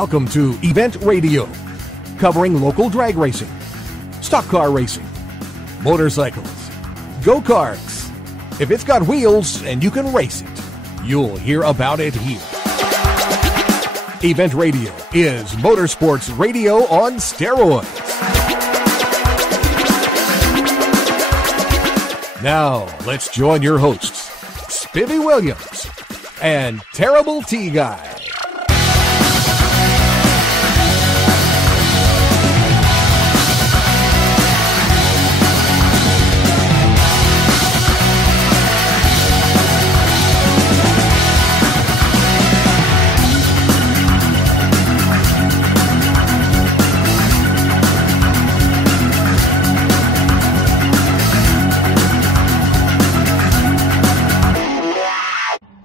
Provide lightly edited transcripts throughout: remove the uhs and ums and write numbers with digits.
Welcome to Event Radio, covering local drag racing, stock car racing, motorcycles, go-karts. If it's got wheels and you can race it, you'll hear about it here. Event Radio is motorsports radio on steroids. Now, let's join your hosts, Spivvy Williams and Terrible T Guy.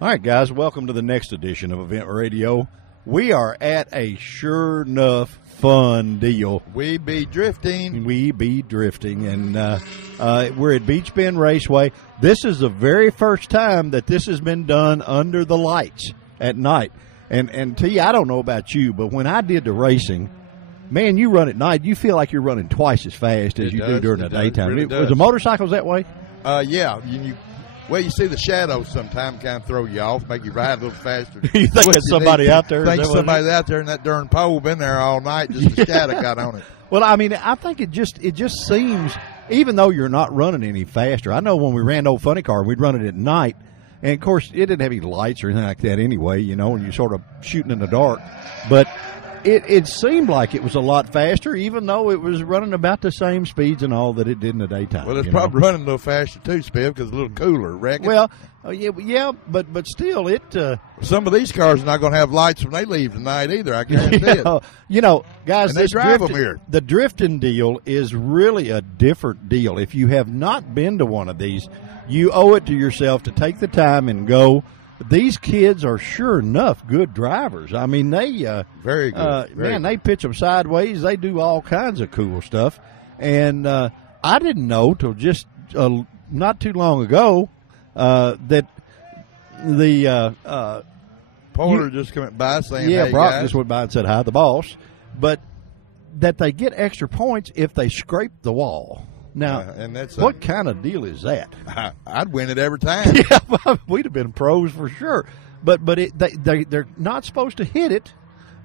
All right, guys, welcome to the next edition of Event Radio. We are at a sure enough fun deal. We be drifting, and we're at Beach Bend Raceway. This is the very first time that this has been done under the lights at night. And T, I don't know about you, but when I did the racing, man, you run at night, you feel like you're running twice as fast as you do during the daytime. Really Was the motorcycles that way? Yeah. Well, you see the shadows sometimes kind of throw you off, make you ride a little faster. You think there's somebody out there? Think somebody's out there, and that darn pole been there all night, just a shadow got on it. Well, I mean, I think it just seems, even though you're not running any faster. I know when we ran Old Funny Car, we'd run it at night, and of course, it didn't have any lights or anything like that anyway, you know, and you're sort of shooting in the dark. But it seemed like it was a lot faster, even though it was running about the same speeds and all that it did in the daytime. Well, it's probably running a little faster too, Spiv, because it's a little cooler, reckon. Well, yeah, but still, it. Some of these cars are not going to have lights when they leave tonight either. I guarantee it. You know, guys, and they drive them here. The drifting deal is really a different deal. If you have not been to one of these, you owe it to yourself to take the time and go. These kids are sure enough good drivers. I mean, they very good. They pitch them sideways. They do all kinds of cool stuff. And I didn't know till just not too long ago that the Porter just went by saying, "Yeah, hey, Brock guys. just went by and said hi, the boss." But that they get extra points if they scrape the wall. Now, and that's what kind of deal is that? I'd win it every time. Yeah, we'd have been pros for sure. But they're not supposed to hit it,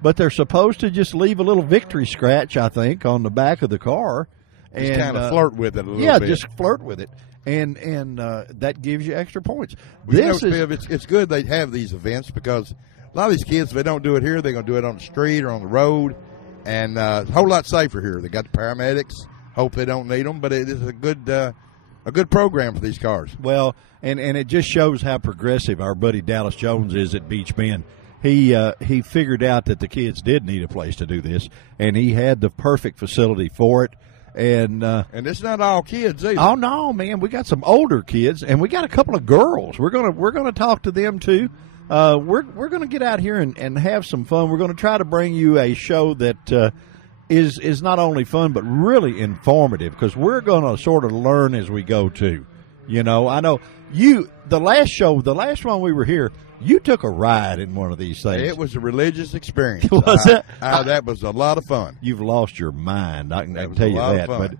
but they're supposed to just leave a little victory scratch, I think, on the back of the car. Just kind of flirt with it a little bit. Yeah, just flirt with it. And that gives you extra points. Well, it's good they have these events because a lot of these kids, if they don't do it here, they're going to do it on the street or on the road. And a whole lot safer here. They got the paramedics. Hope they don't need them, but it is a good program for these cars. Well, and it just shows how progressive our buddy Dallas Jones is at Beach Bend. He figured out that the kids did need a place to do this, and he had the perfect facility for it. And it's not all kids either. Oh no, man, we got some older kids, and we got a couple of girls. We're gonna talk to them too. We're gonna get out here and have some fun. We're gonna try to bring you a show that. Is not only fun but really informative because we're going to sort of learn as we go too. You know, I know the last one we were here, you took a ride in one of these things. It was a religious experience. Was it? That was a lot of fun. You've lost your mind. I can tell you that. But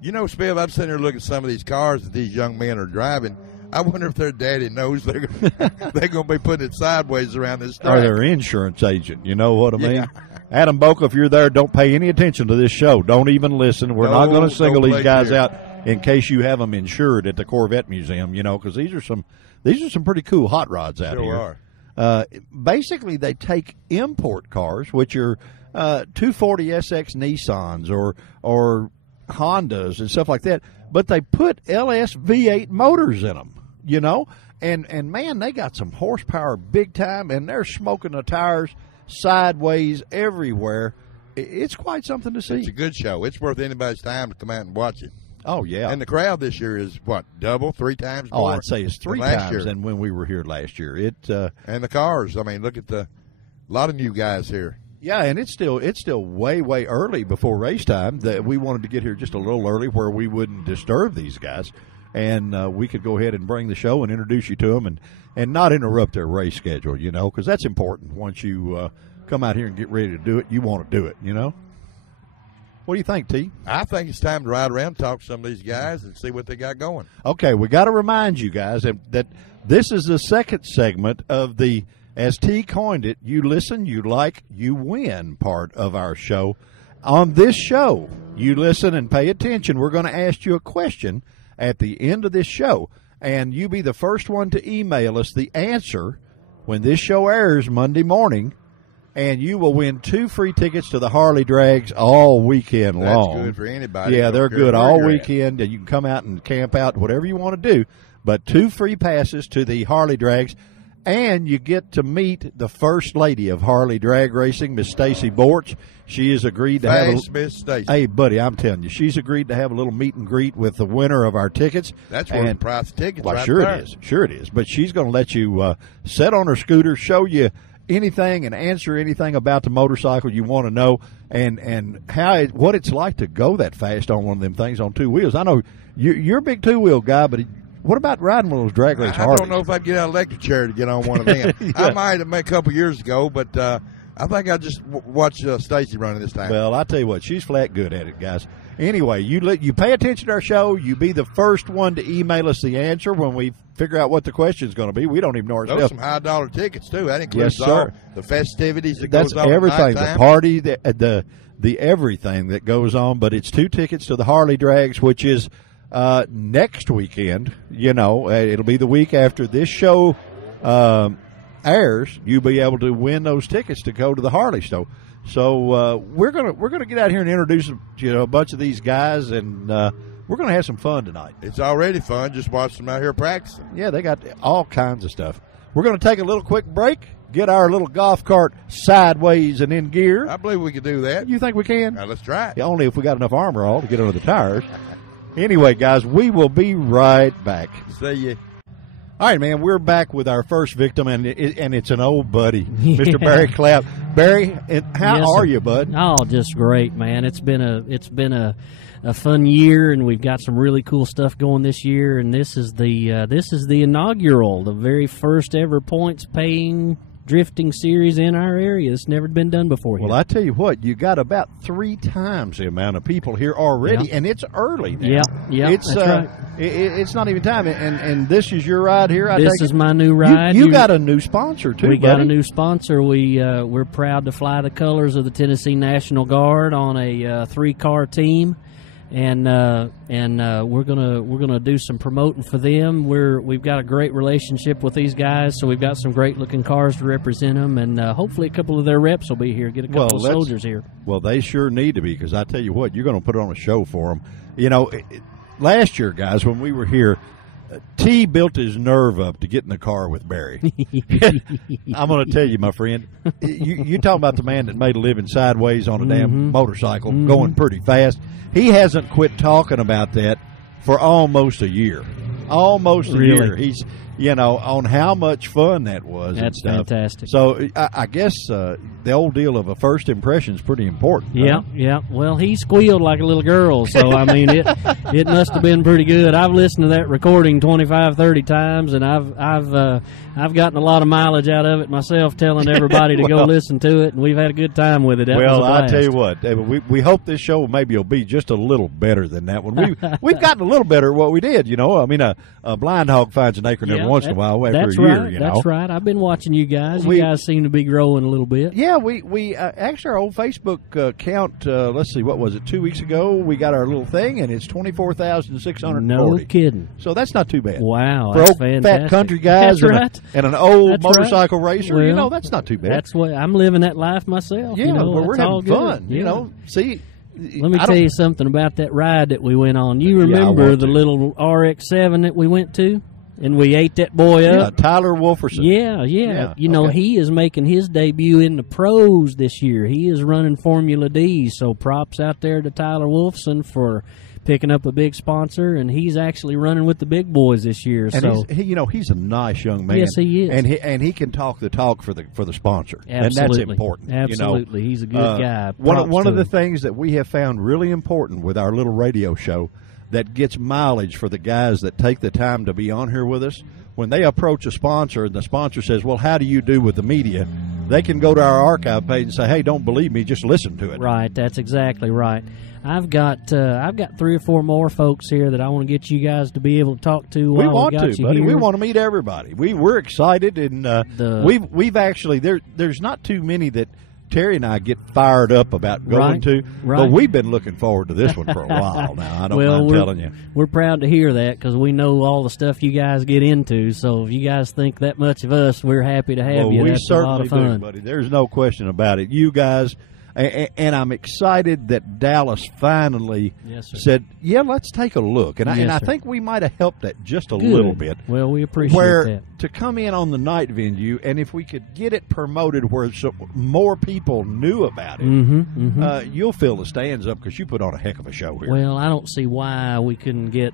you know, Spiv, I'm sitting here looking at some of these cars that these young men are driving. I wonder if their daddy knows they're going to be putting it sideways around this track. Or their insurance agent. You know what I mean? Yeah. Adam Boca, if you're there, don't pay any attention to this show. Don't even listen. We're not going to single these guys out in case you have them insured at the Corvette Museum, you know, because these are some pretty cool hot rods out here. Are. Basically, they take import cars, which are 240SX Nissans or Hondas and stuff like that, but they put LS V8 motors in them, you know, and man, they got some horsepower big time, and they're smoking the tires sideways everywhere. It's quite something to see. It's a good show. It's worth anybody's time to come out and watch it. Oh, yeah. And the crowd this year is, what, double, 3 times more? Oh, I'd say it's 3 times than when we were here last year. And the cars. I mean, look at a lot of new guys here. Yeah, and it's still way, way early before race time. That we wanted to get here just a little early where we wouldn't disturb these guys. And we could go ahead and bring the show and introduce you to them and not interrupt their race schedule, you know, because that's important once you come out here and get ready to do it, you want to do it, you know? What do you think, T? I think it's time to ride around and talk to some of these guys and see what they got going. Okay, we got to remind you guys that this is the second segment of the, as T coined it, you listen, you like, you win part of our show. On this show, you listen and pay attention. We're going to ask you a question at the end of this show, and you be the first one to email us the answer when this show airs Monday morning, and you will win 2 free tickets to the Harley Drags all weekend long. That's good for anybody. Yeah, they're good all you're weekend, and you can come out and camp out, whatever you want to do. But 2 free passes to the Harley Drags, and you get to meet the First Lady of Harley Drag Racing, Miss Stacy Borch. She has agreed to have a Miss Stacy. Hey, buddy, I'm telling you, she's agreed to have a little meet and greet with the winner of our tickets. That's worth the price of tickets. Well, right sure there. it is. Sure it is. But she's going to let you sit on her scooter, show you anything and answer anything about the motorcycle you want to know, and what it's like to go that fast on one of them things on 2 wheels. I know you're a big 2-wheel guy, but what about riding one of those drag race Harleys? I don't know if I'd get out of the electric chair to get on one of them. Yeah. I might have a couple years ago, but I think I just watched Stacy running this time. Well, I tell you what, she's flat good at it, guys. Anyway, you pay attention to our show. You be the first one to email us the answer when we figure out what the question is going to be. We don't even know ourselves. Those some $high tickets too. That includes Yes, sir. the festivities that That's goes on. everything. At the party, the everything that goes on. But it's 2 tickets to the Harley Drags, which is next weekend. You know, it'll be the week after this show airs. You'll be able to win those tickets to go to the Harley show. So we're gonna get out here and introduce a bunch of these guys, and we're gonna have some fun tonight. It's already fun. Just watch them out here practicing. Yeah, they got all kinds of stuff. We're gonna take a little quick break, get our little golf cart sideways and in gear. I believe we could do that. You think we can? Now let's try it. Yeah, only if we got enough armor all to get under the tires. Anyway, guys, we will be right back. See you. All right, man, we're back with our first victim, and it's an old buddy, Mr. Barry Clapp. Barry, how are you, bud? Oh, just great, man. It's been a fun year, and we've got some really cool stuff going this year. And this is the inaugural, the very first ever points paying drifting series in our area. It's never been done before here. Well, I tell you what, you got about 3 times the amount of people here already, and it's early now. Yeah, it's that's right. It's not even time, and this is your ride here. This is my new ride. You got a new sponsor too. We buddy. got a new sponsor. We're proud to fly the colors of the Tennessee National Guard on a 3-car team. And we're gonna do some promoting for them. We've got a great relationship with these guys, so we've got some great looking cars to represent them, and hopefully a couple of their reps will be here. Get a couple of soldiers here. Well, they sure need to be, because I tell you what, you're going to put on a show for them. You know, last year, guys, when we were here, T built his nerve up to get in the car with Barry. I'm going to tell you, my friend, you talking about the man that made a living sideways on a damn motorcycle, going pretty fast. He hasn't quit talking about that for almost a year. Almost a year. He's, on how much fun that was. That's and stuff. fantastic. So I guess the old deal of a first impression is pretty important. Yeah, yeah. Well, he squealed like a little girl, so I mean, it must have been pretty good. I've listened to that recording 25, 30 times, and I've gotten a lot of mileage out of it myself, telling everybody to go listen to it, and we've had a good time with it. That was a blast. I tell you what, we hope this show maybe will be just a little better than that one. We've gotten a little better at what we did. I mean, a blind hog finds an acorn every once in a while after a year. That's right. I've been watching you guys. You guys seem to be growing a little bit. Yeah, we actually, our old Facebook account, let's see, what was it, 2 weeks ago, we got our little thing, and it's 24,640. No kidding. So that's not too bad. Wow, for that's old fantastic. Fat country guys and an old motorcycle racer, well, that's not too bad. That's what I'm living that life myself. Yeah, but we're having fun. Yeah. See, let me tell you something about that ride that we went on. You remember the little RX-7 that we went to? And we ate that boy up. Tyler Wolferson. Yeah. He is making his debut in the pros this year. He is running Formula D, so props out there to Tyler Wolferson for picking up a big sponsor, and he's actually running with the big boys this year. And so he's a nice young man. Yes, he is. And he can talk the talk for the sponsor. Absolutely. And that's important. Absolutely. He's a good guy. One of the things that we have found really important with our little radio show that gets mileage for the guys that take the time to be on here with us, when they approach a sponsor and the sponsor says, well, how do you do with the media? they can go to our archive page and say, hey, don't believe me, just listen to it. Right, that's exactly right. I've got 3 or 4 more folks here that I want to get you guys to be able to talk to. We while want got to, you buddy. here. We want to meet everybody. We're excited, and we've actually there's not too many that Terry and I get fired up about going to, but we've been looking forward to this one for a while now. I don't mind telling you. We're proud to hear that because we know all the stuff you guys get into. So if you guys think that much of us, we're happy to have you. We That's certainly a lot of fun. do, buddy. There's no question about it. You guys. And I'm excited that Dallas finally said, yeah, let's take a look. And I think we might have helped that just a little bit. Well, we appreciate that. To come in on the night venue, and if we could get it promoted where more people knew about it, you'll fill the stands up because you put on a heck of a show here. Well, I don't see why we couldn't get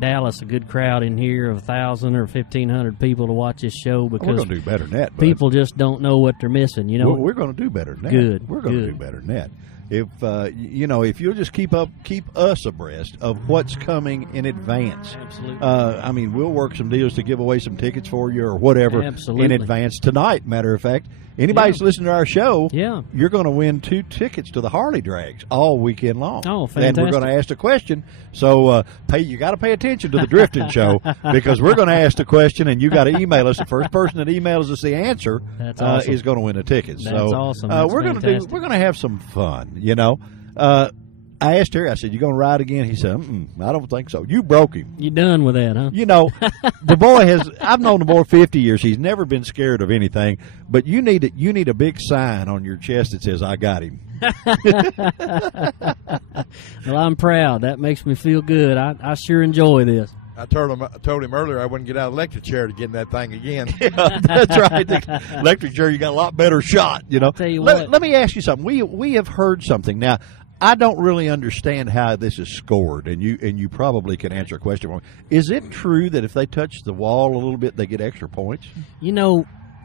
Dallas a good crowd in here of 1,000 or 1,500 people to watch this show because we're going to do better than that, bud. People just don't know what they're missing. We're going to do better than that. Good. We're going to do better than that. If if you'll just keep us abreast of what's coming in advance. Absolutely. We'll work some deals to give away some tickets for you or whatever in advance tonight. Matter of fact, anybody's listening to our show, you're going to win 2 tickets to the Harley Drags all weekend long. Oh, fantastic! And we're going to ask the question. So you got to pay attention to the drifting show because we're going to ask the question, and you got to email us. The first person that emails us the answer is going to win the tickets. That's awesome. We're going to have some fun. I asked Terry, I said, you going to ride again? He said, I don't think so. You broke him. You done with that, huh? The boy I've known the boy 50 years. He's never been scared of anything, but you need a big sign on your chest that says, I got him. Well, I'm proud. That makes me feel good. I sure enjoy this. I told him earlier I wouldn't get out of the electric chair to get in that thing again. Yeah, that's right. The electric chair, you got a lot better shot. Tell you what. Let me ask you something. We have heard something now. I don't really understand how this is scored, and you probably can answer a question for me. Is it true that if they touch the wall a little bit, they get extra points?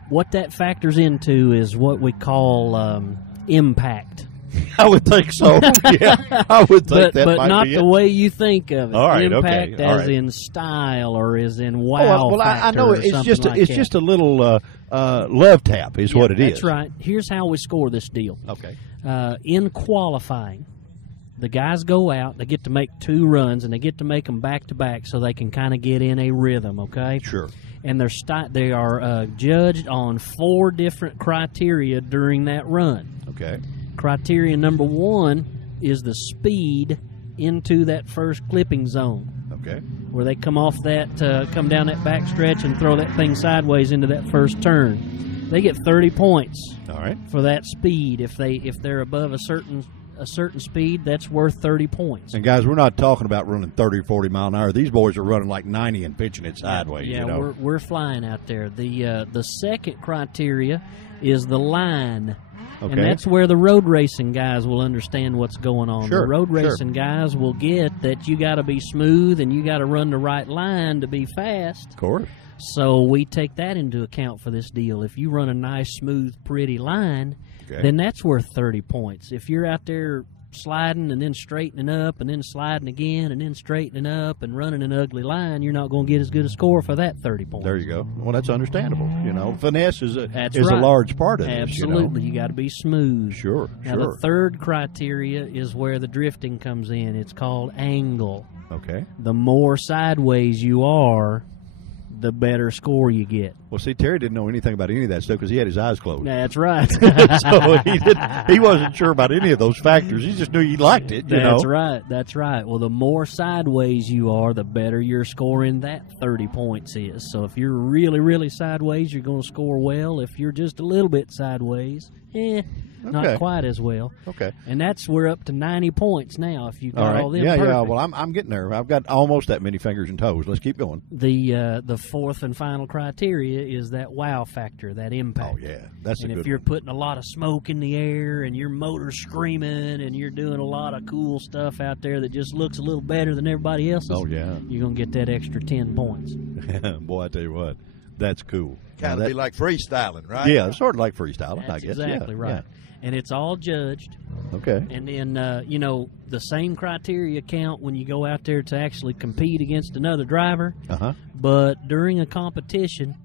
What that factors into is what we call impact. I would think so. Yeah, I would think that but might not be the way you think of it. All right, impact okay. All as right. in style or as in wow. Well, I know factor or it's just a little love tap is what it is. That's right. Here's how we score this deal. Okay. In qualifying, the guys go out. They get to make 2 runs, and they get to make them back to back, so they can kind of get in a rhythm. Okay. Sure. And they are judged on 4 different criteria during that run. Okay. Criteria number 1 is the speed into that first clipping zone. Okay. Where they come off that, come down that back stretch and throw that thing sideways into that first turn. They get 30 points. All right. For that speed. If they're above a certain speed, that's worth 30 points. And guys, we're not talking about running 30 or 40 mile an hour. These boys are running like 90 and pitching it sideways. Yeah, we're flying out there. The second criteria is the line. Okay. And that's where the road racing guys will understand what's going on. Sure, the road racing guys will get that you got to be smooth and you got to run the right line to be fast. Of course. So we take that into account for this deal. If you run a nice, smooth, pretty line, then that's worth 30 points. If you're out there sliding and then straightening up and then sliding again and then straightening up and running an ugly line, you're not going to get as good a score for that 30 points. There you go. Well, that's understandable. Finesse is a right. large part of this. Absolutely. You got to be smooth. Sure. Now, the third criteria is where the drifting comes in. It's called angle. Okay. The more sideways you are, the better score you get. Well, see, Terry didn't know anything about any of that stuff because he had his eyes closed. That's right. So he wasn't sure about any of those factors. He just knew he liked it. That's right. That's right. Well, the more sideways you are, the better your score in that 30 points is. So if you're really, really sideways, you're going to score well. If you're just a little bit sideways, not quite as well. Okay. And we're up to 90 points now if you got all them perfect. perfect. Yeah. Well, I'm getting there. I've got almost that many fingers and toes. Let's keep going. The fourth and final criteria is that wow factor, that impact. Oh, yeah. That's a good one. And if you're putting a lot of smoke in the air and your motor's screaming and you're doing a lot of cool stuff out there that just looks a little better than everybody else's, you're going to get that extra 10 points. Boy, I tell you what, that's cool. Kind of be like freestyling, right? Yeah, sort of like freestyling, I guess. Exactly right. Yeah. And it's all judged. Okay. And then, the same criteria count when you go out there to actually compete against another driver. Uh-huh. But during a competition,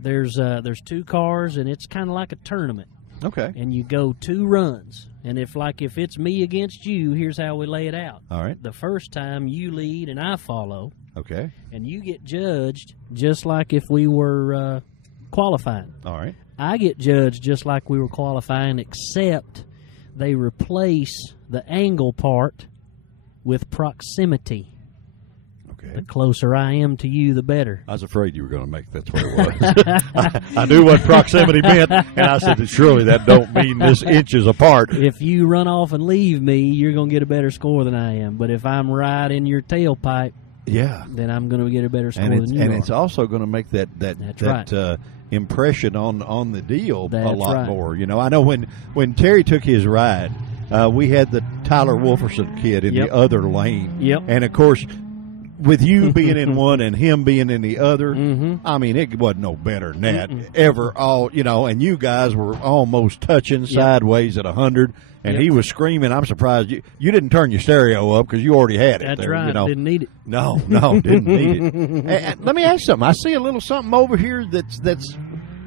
There's 2 cars, and it's kind of like a tournament. Okay. And you go 2 runs. And if it's me against you, here's how we lay it out. All right. The first time you lead and I follow. Okay. And you get judged just like if we were qualifying. All right. I get judged just like we were qualifying, except they replace the angle part with proximity. Okay. The closer I am to you, the better. I was afraid you were going to make that's what it was. I knew what proximity meant, and I said, surely that don't mean this inches apart. If you run off and leave me, you're going to get a better score than I am. But if I'm right in your tailpipe, then I'm going to get a better score than you are. And it's also going to make that right. Impression on the deal That's a lot right. more. You know, I know when Terry took his ride, we had the Tyler Wolferson kid in Yep. the other lane. Yep. And, of course, with you being in one and him being in the other, Mm-hmm. I mean, it wasn't no better than that ever. And you guys were almost touching sideways at 100, and Yep. he was screaming. I'm surprised you didn't turn your stereo up because you already had it. That's there, right. You know? Didn't need it. No, didn't need it. And let me ask you something. I see a little something over here that's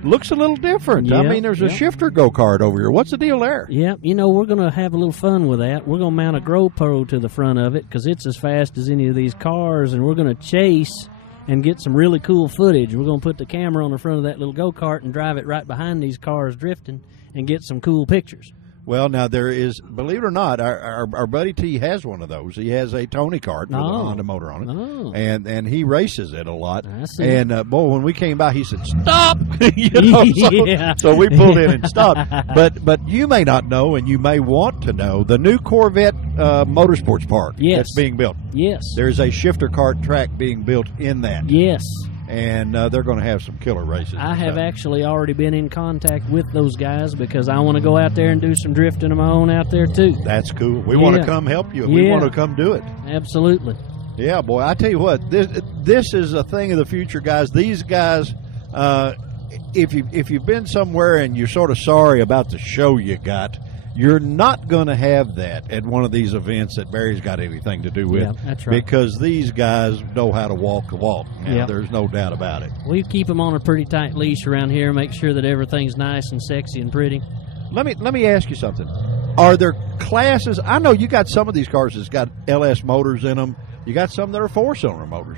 looks a little different. I Yeah, mean, there's a yeah. shifter go-kart over here. What's the deal there? Yeah, we're going to have a little fun with that. We're going to mount a GoPro to the front of it because it's as fast as any of these cars, and we're going to chase and get some really cool footage. We're going to put the camera on the front of that little go-kart and drive it right behind these cars drifting and get some cool pictures. Well, now there is, believe it or not, our buddy T has one of those. He has a Tony kart with a Honda motor on it, Oh. and he races it a lot. I see. And boy, when we came by, he said, "Stop!" So, Yeah. so we pulled in and stopped. But you may not know, and you may want to know, the new Corvette Motorsports Park Yes. that's being built. Yes. There's a shifter kart track being built in that. Yes. And they're going to have some killer races. I have So- actually already been in contact with those guys because I want to go out there and do some drifting of my own out there, too. That's cool. We want to Yeah. come help you. We Yeah. want to come do it. Absolutely. Yeah, boy. I tell you what, this is a thing of the future, guys. These guys, if you've been somewhere and you're sort of sorry about the show you got, you're not going to have that at one of these events that Barry's got anything to do with. Yeah, that's right. Because these guys know how to walk the walk. Now, Yeah. There's no doubt about it. We keep them on a pretty tight leash around here, make sure that everything's nice and sexy and pretty. Let me ask you something. Are there classes? I know you got some of these cars that's got LS motors in them. You got some that are 4-cylinder motors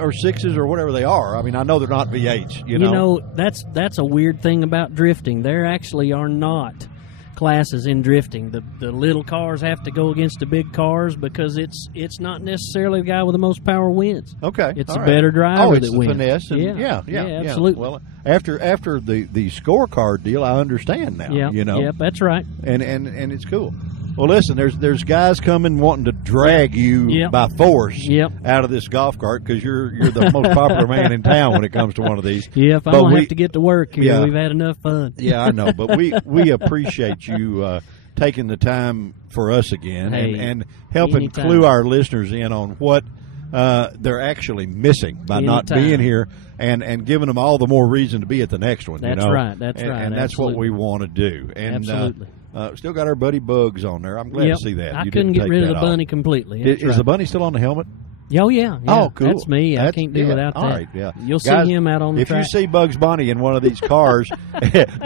or 6s or whatever they are. I mean, I know they're not V8s. You know, that's a weird thing about drifting. There actually are not classes in drifting. The little cars have to go against the big cars because it's not necessarily the guy with the most power wins. Okay, It's all a right. better driver it's that the wins. finesse. And yeah, absolutely. Well, after the scorecard deal, I understand now. Yeah, You know, yep, that's right. and it's cool. Well, listen, there's guys coming wanting to drag you Yep. by force Yep. out of this golf cart because you're the most popular man in town when it comes to one of these. Yeah, if I But don't we- have to get to work here, Yeah. we've had enough fun. Yeah, I know, but we appreciate you taking the time for us again Hey, and helping anytime. clue our listeners in on what they're actually missing by not Anytime. being here and giving them all the more reason to be at the next one. That's you know? right, that's and, right, And that's what we absolutely. want to do. And Absolutely. still got our buddy Bugs on there. I'm glad Yep. to see that. I You couldn't didn't get take rid of that the off. bunny completely. Is That's the right. bunny still on the helmet? Oh, yeah. Oh, cool. That's me. I That's- can't do yeah, without that. all right, yeah. You'll Guys, see him out on the if track. you see Bugs Bunny in one of these cars,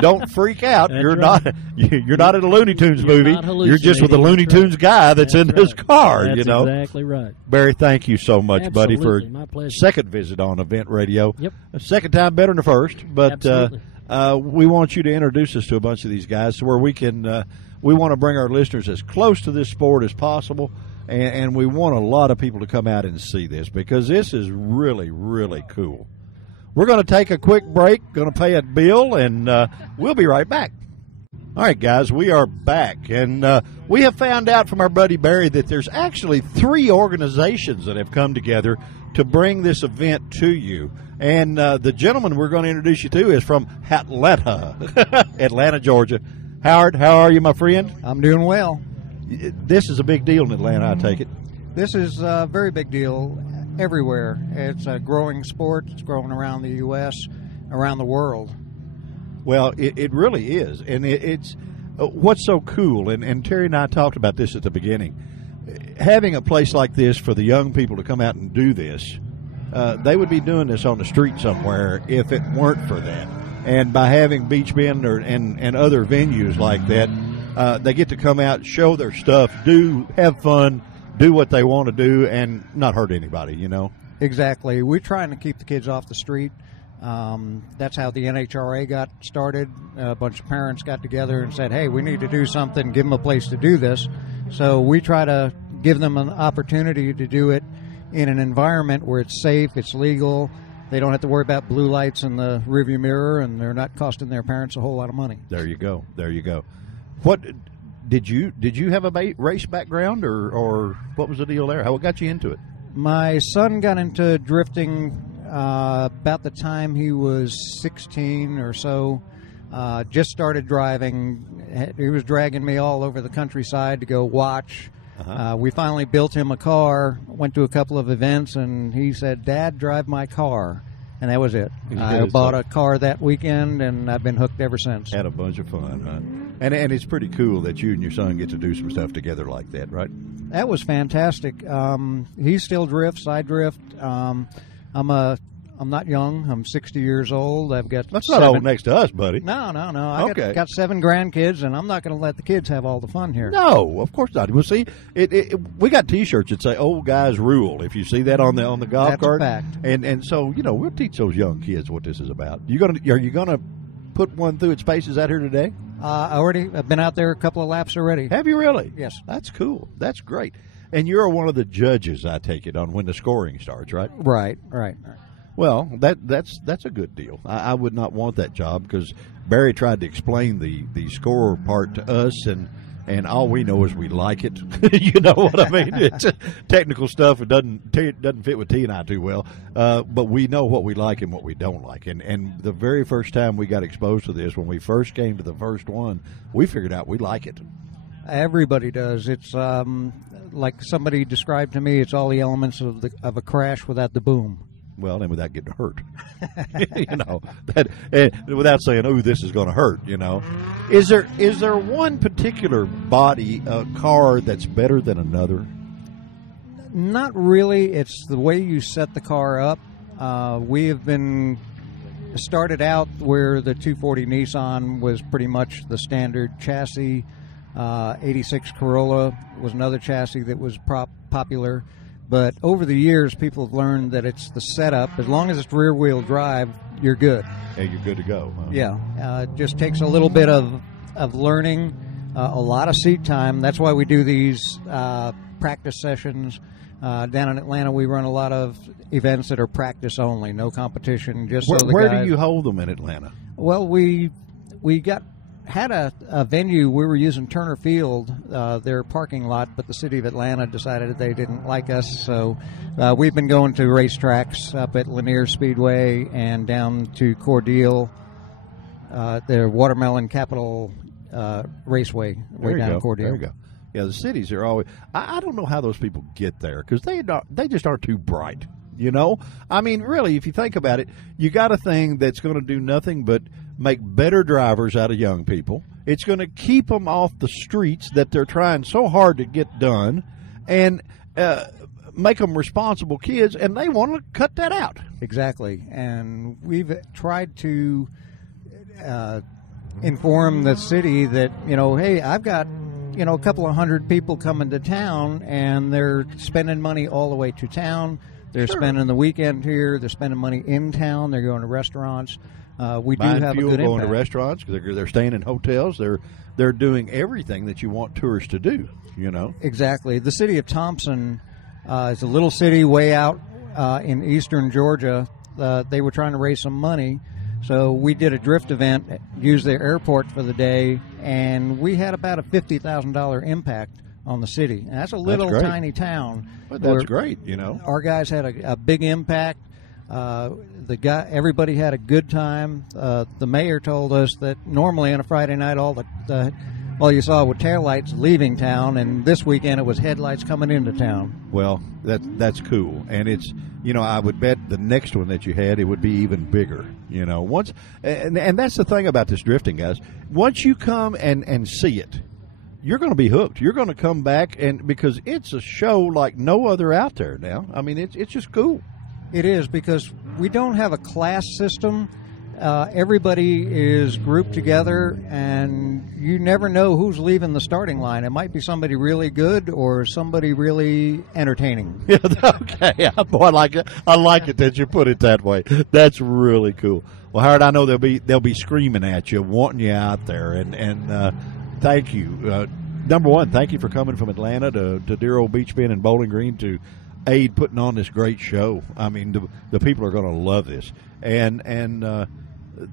don't freak out. That's You're right. not you're not in a Looney Tunes You're movie. not You're just with a hallucinating. Looney That's right. Tunes guy that's in this right. car. That's you know, exactly right. Barry, thank you so much, buddy, for Absolutely. My pleasure. second visit on Event Radio. Yep. A second time better than the first, but Absolutely. we want you to introduce us to a bunch of these guys so where we can. We want to bring our listeners as close to this sport as possible. And we want a lot of people to come out and see this because this is really, really cool. We're going to take a quick break, going to pay a bill, and we'll be right back. All right, guys, we are back. And we have found out from our buddy Barry that there's actually 3 organizations that have come together to bring this event to you. And the gentleman we're going to introduce you to is from Atlanta, Atlanta, Georgia. Howard, how are you, my friend? I'm doing well. This is a big deal in Atlanta, I take it. This is a very big deal everywhere. It's a growing sport. It's growing around the U.S., around the world. Well, it really is. And it's what's so cool, and Terry and I talked about this at the beginning, having a place like this for the young people to come out and do this they would be doing this on the street somewhere if it weren't for that. And by having Beach Bend and other venues like that, they get to come out, show their stuff, have fun, do what they want to do, and not hurt anybody, you know? Exactly. We're trying to keep the kids off the street. That's how the NHRA got started. A bunch of parents got together and said, hey, we need to do something, give them a place to do this. So we try to give them an opportunity to do it in an environment where it's safe, it's legal, they don't have to worry about blue lights in the rearview mirror, and they're not costing their parents a whole lot of money. There you go. What did you have a race background, or what was the deal there? What got you into it? My son got into drifting about the time he was 16 or so. Just started driving. He was dragging me all over the countryside to go watch. We finally built him a car, went to a couple of events, and he said, Dad, drive my car. And that was it. I bought a car that weekend, and I've been hooked ever since. Had a bunch of fun, huh? And it's pretty cool that you and your son get to do some stuff together like that, right? That was fantastic. He still drifts. I drift. I'm not young. I'm 60 years old. I've got That's not old next to us, buddy. No. I got 7 grandkids, and I'm not going to let the kids have all the fun here. No, of course not. Well, see, we got T-shirts that say "Old Guys Rule." If you see that on the golf That's cart, a fact. And so we'll teach those young kids what this is about. Are you gonna put one through its paces out here today? I've been out there a couple of laps already. Have you really? Yes. That's cool. That's great. And you're one of the judges, I take it, on when the scoring starts, right? Right. Well, that's a good deal. I would not want that job because Barry tried to explain the score part to us, and all we know is we like it. You know what I mean? It's technical stuff. It doesn't fit with T and I too well, but we know what we like and what we don't like. And the very first time we got exposed to this, when we first came to the first one, we figured out we like it. Everybody does. It's like somebody described to me. It's all the elements of a crash without the boom. Well, and without getting hurt, without saying, "Oh, this is going to hurt," Is there one particular body car that's better than another? Not really. It's the way you set the car up. We have been started out where the 240 Nissan was pretty much the standard chassis. 86 Corolla was another chassis that was popular. But over the years, people have learned that it's the setup. As long as it's rear-wheel drive, you're good. Hey, you're good to go. Huh? Yeah. It just takes a little bit of learning, a lot of seat time. That's why we do these practice sessions. Down in Atlanta, we run a lot of events that are practice only, no competition. Where do you hold them in Atlanta? Well, we had a venue. We were using Turner Field, their parking lot, but the city of Atlanta decided they didn't like us, so we've been going to racetracks up at Lanier Speedway and down to Cordele, their Watermelon Capital Raceway, way down in Cordele. There you go. Yeah, the cities are always. I don't know how those people get there because they just aren't too bright. I mean, really, if you think about it, you got a thing that's going to do nothing but make better drivers out of young people. It's going to keep them off the streets that they're trying so hard to get done, and make them responsible kids, and they want to cut that out. Exactly, and we've tried to inform the city that, hey, I've got a couple of hundred people coming to town, and they're spending money all the way to town. They're spending the weekend here. They're spending money in town. They're going to restaurants. We do have fuel, a good going impact. to restaurants. They're staying in hotels. They're doing everything that you want tourists to do. Exactly. The city of Thompson is a little city way out in eastern Georgia. They were trying to raise some money, so we did a drift event, used their airport for the day, and we had about a $50,000 impact on the city. And that's a little tiny town. But that's great, Our guys had a big impact. Everybody had a good time. The mayor told us that normally on a Friday night, all you saw were taillights leaving town, and this weekend it was headlights coming into town. Well, that's cool, and it's I would bet the next one that you had, it would be even bigger. Once, and that's the thing about this drifting, guys. Once you come and see it, you're going to be hooked. You're going to come back, and because it's a show like no other out there now. I mean, it's just cool. It is, because we don't have a class system. Everybody is grouped together, and you never know who's leaving the starting line. It might be somebody really good or somebody really entertaining. Yeah, okay. Boy, I like it that you put it that way. That's really cool. Well, Howard, I know they'll be screaming at you, wanting you out there, and thank you. Number one, thank you for coming from Atlanta to dear old Beach Bend and Bowling Green to aid putting on this great show. I mean, the people are going to love this, and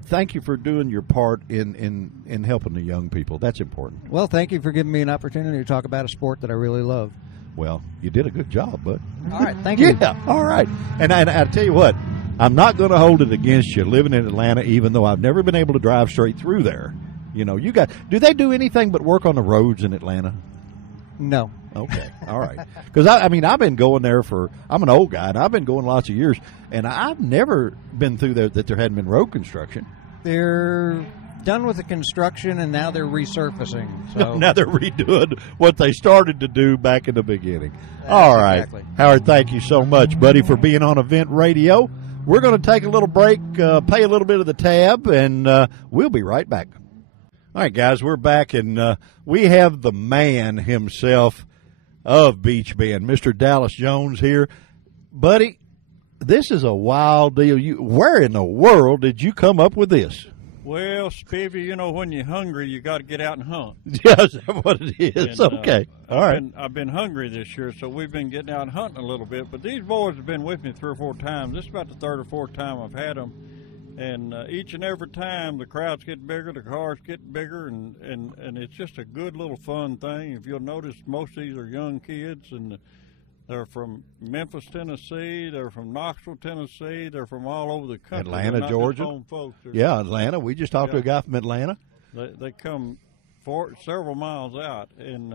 thank you for doing your part in helping the young people. That's important. Well, thank you for giving me an opportunity to talk about a sport that I really love. Well, you did a good job, bud. All right, thank you. Yeah, all right. And I tell you what, I'm not going to hold it against you living in Atlanta, even though I've never been able to drive straight through there. You know, do they do anything but work on the roads in Atlanta? No. Okay, all right. Because, I've been going there I'm an old guy, and I've been going lots of years, and I've never been through there that there hadn't been road construction. They're done with the construction, and now they're resurfacing. So Now they're redoing what they started to do back in the beginning. That's All right. exactly. Howard, thank you so much, buddy, for being on Event Radio. We're going to take a little break, pay a little bit of the tab, and we'll be right back. All right, guys, we're back, and we have the man himself of Beach Bend, Mr. Dallas Jones here. Buddy, this is a wild deal. Where in the world did you come up with this? Well, Spivey, you know, when you're hungry, you got to get out and hunt. Yes, that's what it is. And, okay. All right. I've been hungry this year, so we've been getting out and hunting a little bit. But these boys have been with me 3 or 4 times. This is about the 3rd or 4th time I've had them. And each and every time the crowds get bigger, the cars get bigger, and it's just a good little fun thing. If you'll notice, most of these are young kids, and they're from Memphis, Tennessee. They're from Knoxville, Tennessee. They're from all over the country. Atlanta, They're not Georgia. just home folks. Yeah, Atlanta. We just talked to a guy from Atlanta. They come several miles out, and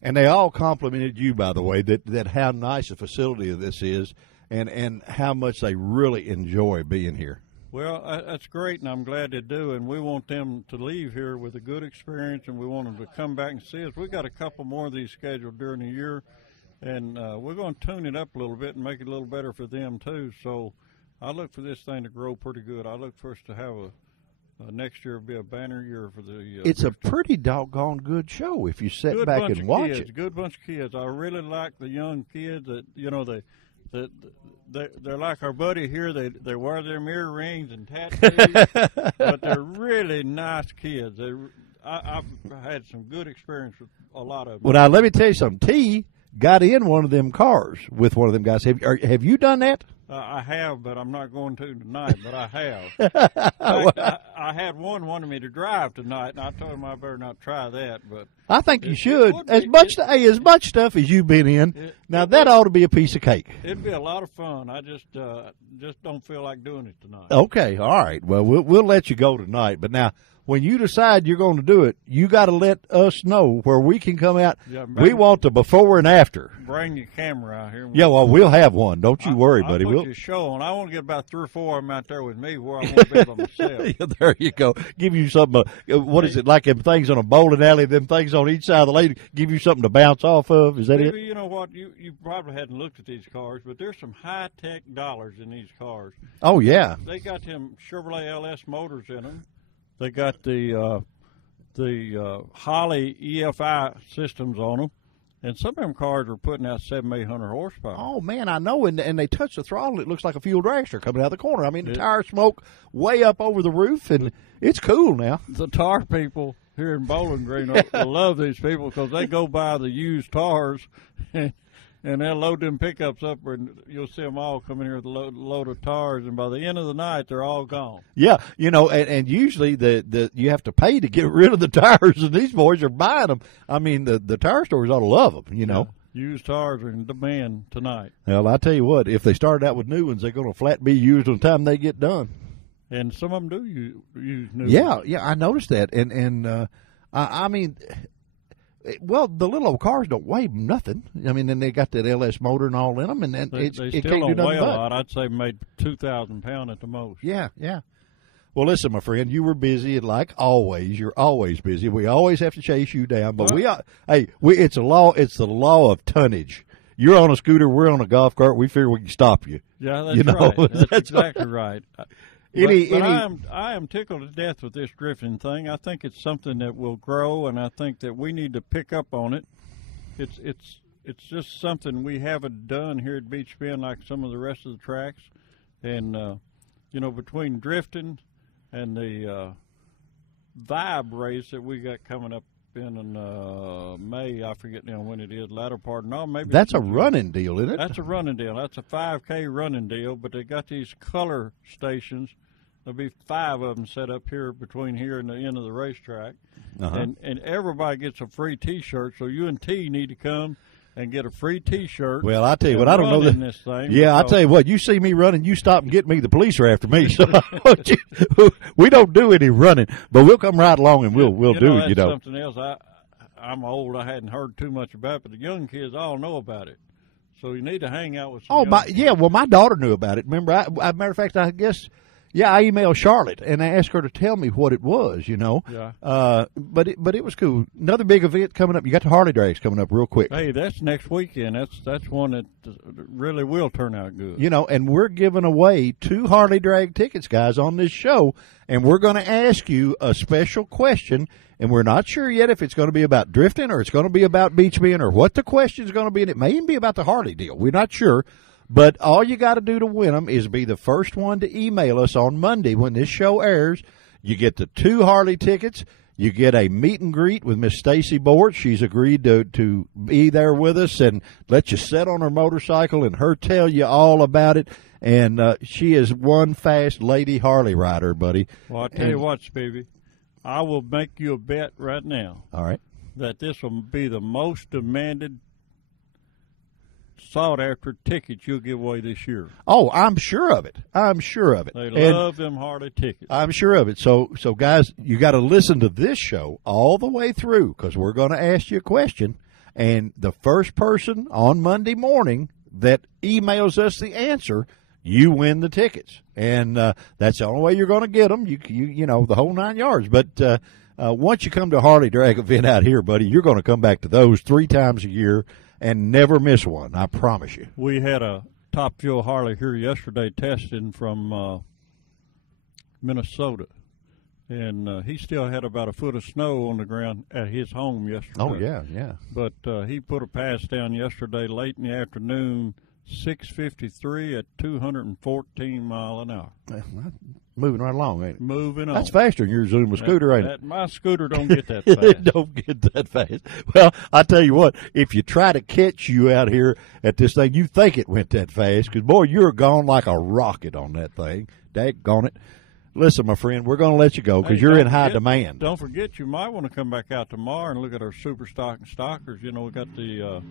they all complimented you, by the way, that how nice a facility this is, and how much they really enjoy being here. Well, that's great, and I'm glad they do, and we want them to leave here with a good experience, and we want them to come back and see us. We've got a couple more of these scheduled during the year, and we're going to tune it up a little bit and make it a little better for them, too. So I look for this thing to grow pretty good. I look for us to have next year be a banner year for the it's a pretty doggone good show if you sit good back bunch and of watch kids, it. Good bunch of kids. I really like the young kids that, you know, they're like our buddy here. They wear their mirror rings and tattoos, but they're really nice kids. I've had some good experience with a lot of them. Well, now, let me tell you something. T got in one of them cars with one of them guys. Have you done that? I have, but I'm not going to tonight, but I have. I had one wanted me to drive tonight, and I told him I better not try that. But I think you should. As much stuff as you've been in, that ought to be a piece of cake. It'd be a lot of fun. I just don't feel like doing it tonight. Okay, all right. Well, we'll let you go tonight. But now, when you decide you're going to do it, you got to let us know where we can come out. Yeah, we want the before and after. Bring your camera out here. Yeah, well, we'll have one. Don't you worry, buddy. I'll put your show on. I want to get about 3 or 4 of them out there with me where I won't be able to myself. Yeah, there you go. Give you something. What is it, like them things on a bowling alley, them things on each side of the lane, give you something to bounce off of? Is that Maybe, it? you know what? You probably hadn't looked at these cars, but there's some high-tech dollars in these cars. Oh, yeah. They got them Chevrolet LS motors in them. They got the Holley EFI systems on them. And some of them cars are putting out 700-800 horsepower. Oh, man, I know. And they touch the throttle. It looks like a fuel dragster coming out of the corner. I mean, the tire smoke way up over the roof, and it's cool now. The tar people here in Bowling Green love these people because they go by the used tars and they'll load them pickups up, and you'll see them all coming here with a load of tars, and by the end of the night, they're all gone. Yeah, you know, and usually you have to pay to get rid of the tires, and these boys are buying them. I mean, the tire stores ought to love them, you know. Yeah. Used tires are in demand tonight. Well, I tell you what, if they started out with new ones, they're going to flat be used on the time they get done. And some of them do use new ones. Yeah, I noticed that, and I mean. Well, the little old cars don't weigh nothing. I mean, and they got that LS motor and all in them, and they it still can't do don't nothing weigh a but. lot. I'd say made 2,000 pounds at the most. Yeah. Well, listen, my friend, you were busy, and like always, you're always busy. We always have to chase you down, but it's a law. It's the law of tonnage. you're on a scooter, we're on a golf cart. We figure we can stop you. Yeah, that's You know, right. That's that's exactly right. But I am tickled to death with this drifting thing. I think it's something that will grow, and I think that we need to pick up on it. It's just something we haven't done here at Beach Bend like some of the rest of the tracks. And, between drifting and the Vibe race that we got coming up in May, I forget now when it is, latter part. No, maybe that's a running deal, isn't it? That's a running deal. That's a 5K running deal, but they got these color stations. There'll be 5 of them set up here between here and the end of the racetrack. And everybody gets a free T-shirt, so you and T need to come and get a free T-shirt. Well, I tell you what, I don't know that. This thing yeah, I tell you what, you see me running, you stop and get me. The police are after me. So we don't do any running, but we'll come right along and we'll do it. That's something else. I'm old. I hadn't heard too much about it, but the young kids all know about it. So you need to hang out with some young kids. Well, my daughter knew about it. Remember, matter of fact, I guess. Yeah, I emailed Charlotte and I asked her to tell me what it was. Yeah. But it was cool. Another big event coming up. You got the Harley Drags coming up real quick. Hey, that's next weekend. That's one that really will turn out good. And we're giving away 2 Harley Drag tickets, guys, on this show, and we're going to ask you a special question, and we're not sure yet if it's going to be about drifting or it's going to be about Beach Bend or what the question's going to be, and it may even be about the Harley deal. We're not sure. But all you got to do to win them is be the first one to email us on Monday when this show airs. You get the 2 Harley tickets. You get a meet and greet with Miss Stacy Bort. She's agreed to be there with us and let you sit on her motorcycle and her tell you all about it. And she is one fast lady Harley rider, buddy. Well, I'll tell you what, Speedy. I will make you a bet right now. All right. That this will be the most demanded, sought-after tickets you'll give away this year. Oh, I'm sure of it. They love them Harley tickets. I'm sure of it. So guys, you got to listen to this show all the way through because we're going to ask you a question, and the first person on Monday morning that emails us the answer, you win the tickets, and that's the only way you're going to get them. You know the whole 9 yards. But once you come to a Harley Drag event out here, buddy, you're going to come back to those 3 times a year and never miss one. I promise you. We had a Top Fuel Harley here yesterday testing from Minnesota, and he still had about a foot of snow on the ground at his home yesterday. Oh yeah. But he put a pass down yesterday late in the afternoon, 6:53 at 214 mile an hour. Moving right along, ain't it? Moving on. That's faster than your Zuma scooter, ain't it? My scooter don't get that fast. It don't get that fast. Well, I tell you what, if you try to catch you out here at this thing, you think it went that fast because, boy, you're gone like a rocket on that thing. Daggone it. Listen, my friend, we're going to let you go because you're in high demand. Don't forget, you might want to come back out tomorrow and look at our Super Stock and Stockers. We got the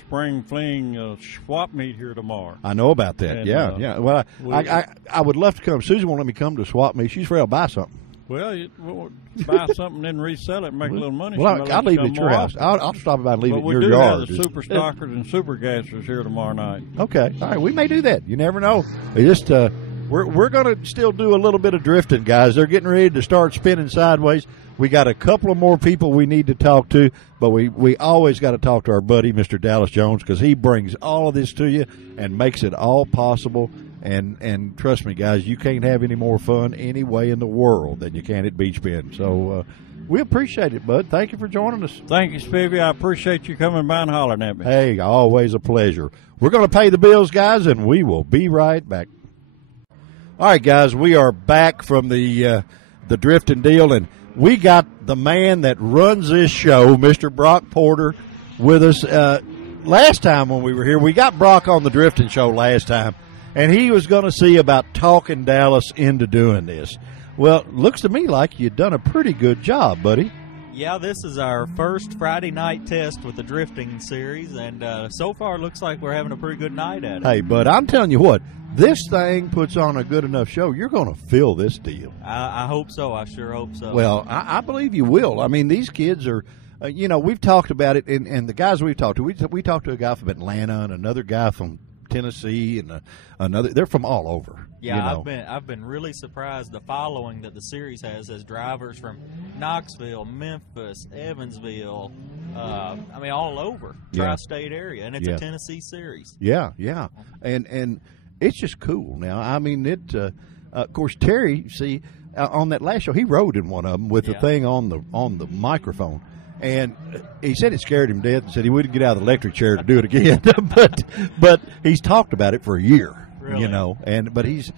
spring fling swap meet here tomorrow. I know about that. And, yeah. Well, I would love to come. Susan won't let me come to a swap meet. She's afraid I'll buy something. Well, you buy something and then resell it and make a little money. Well, I'll leave it at your house. I'll stop by and leave it in your yard. But we do have the Super Stockers and Super Gassers here tomorrow night. Okay. All right. We may do that. You never know. Just we're going to still do a little bit of drifting, guys. They're getting ready to start spinning sideways. We got a couple of more people we need to talk to, but we always got to talk to our buddy, Mr. Dallas Jones, because he brings all of this to you and makes it all possible. And trust me, guys, you can't have any more fun any way in the world than you can at Beach Bend. So we appreciate it, bud. Thank you for joining us. Thank you, Spivey. I appreciate you coming by and hollering at me. Hey, always a pleasure. We're going to pay the bills, guys, and we will be right back. All right, guys, we are back from the drifting deal, and we got the man that runs this show, Mr. Brock Porter, with us. Last time when we were here, we got Brock on the drifting show last time, and he was going to see about talking Dallas into doing this. Well, looks to me like you've done a pretty good job, buddy. Yeah, this is our first Friday night test with the drifting series, and so far it looks like we're having a pretty good night at it. Hey, bud, I'm telling you what, this thing puts on a good enough show. You're going to fill this deal. I hope so. I sure hope so. Well, I believe you will. I mean, these kids are, we've talked about it, and the guys we've talked to, we talked to a guy from Atlanta and another guy from Tennessee and another. They're from all over. Yeah, I've been really surprised the following that the series has as drivers from Knoxville, Memphis, Evansville, all over Yeah. tri-state area, and it's Yeah. a Tennessee series. Yeah, yeah, and it's just cool. Now, I mean, of course, Terry. See, on that last show, he rode in one of them with the Yeah. thing on the microphone, and he said it scared him to death. And said he wouldn't get out of the electric chair to do it again. but he's talked about it for a year, Really? you know. But he's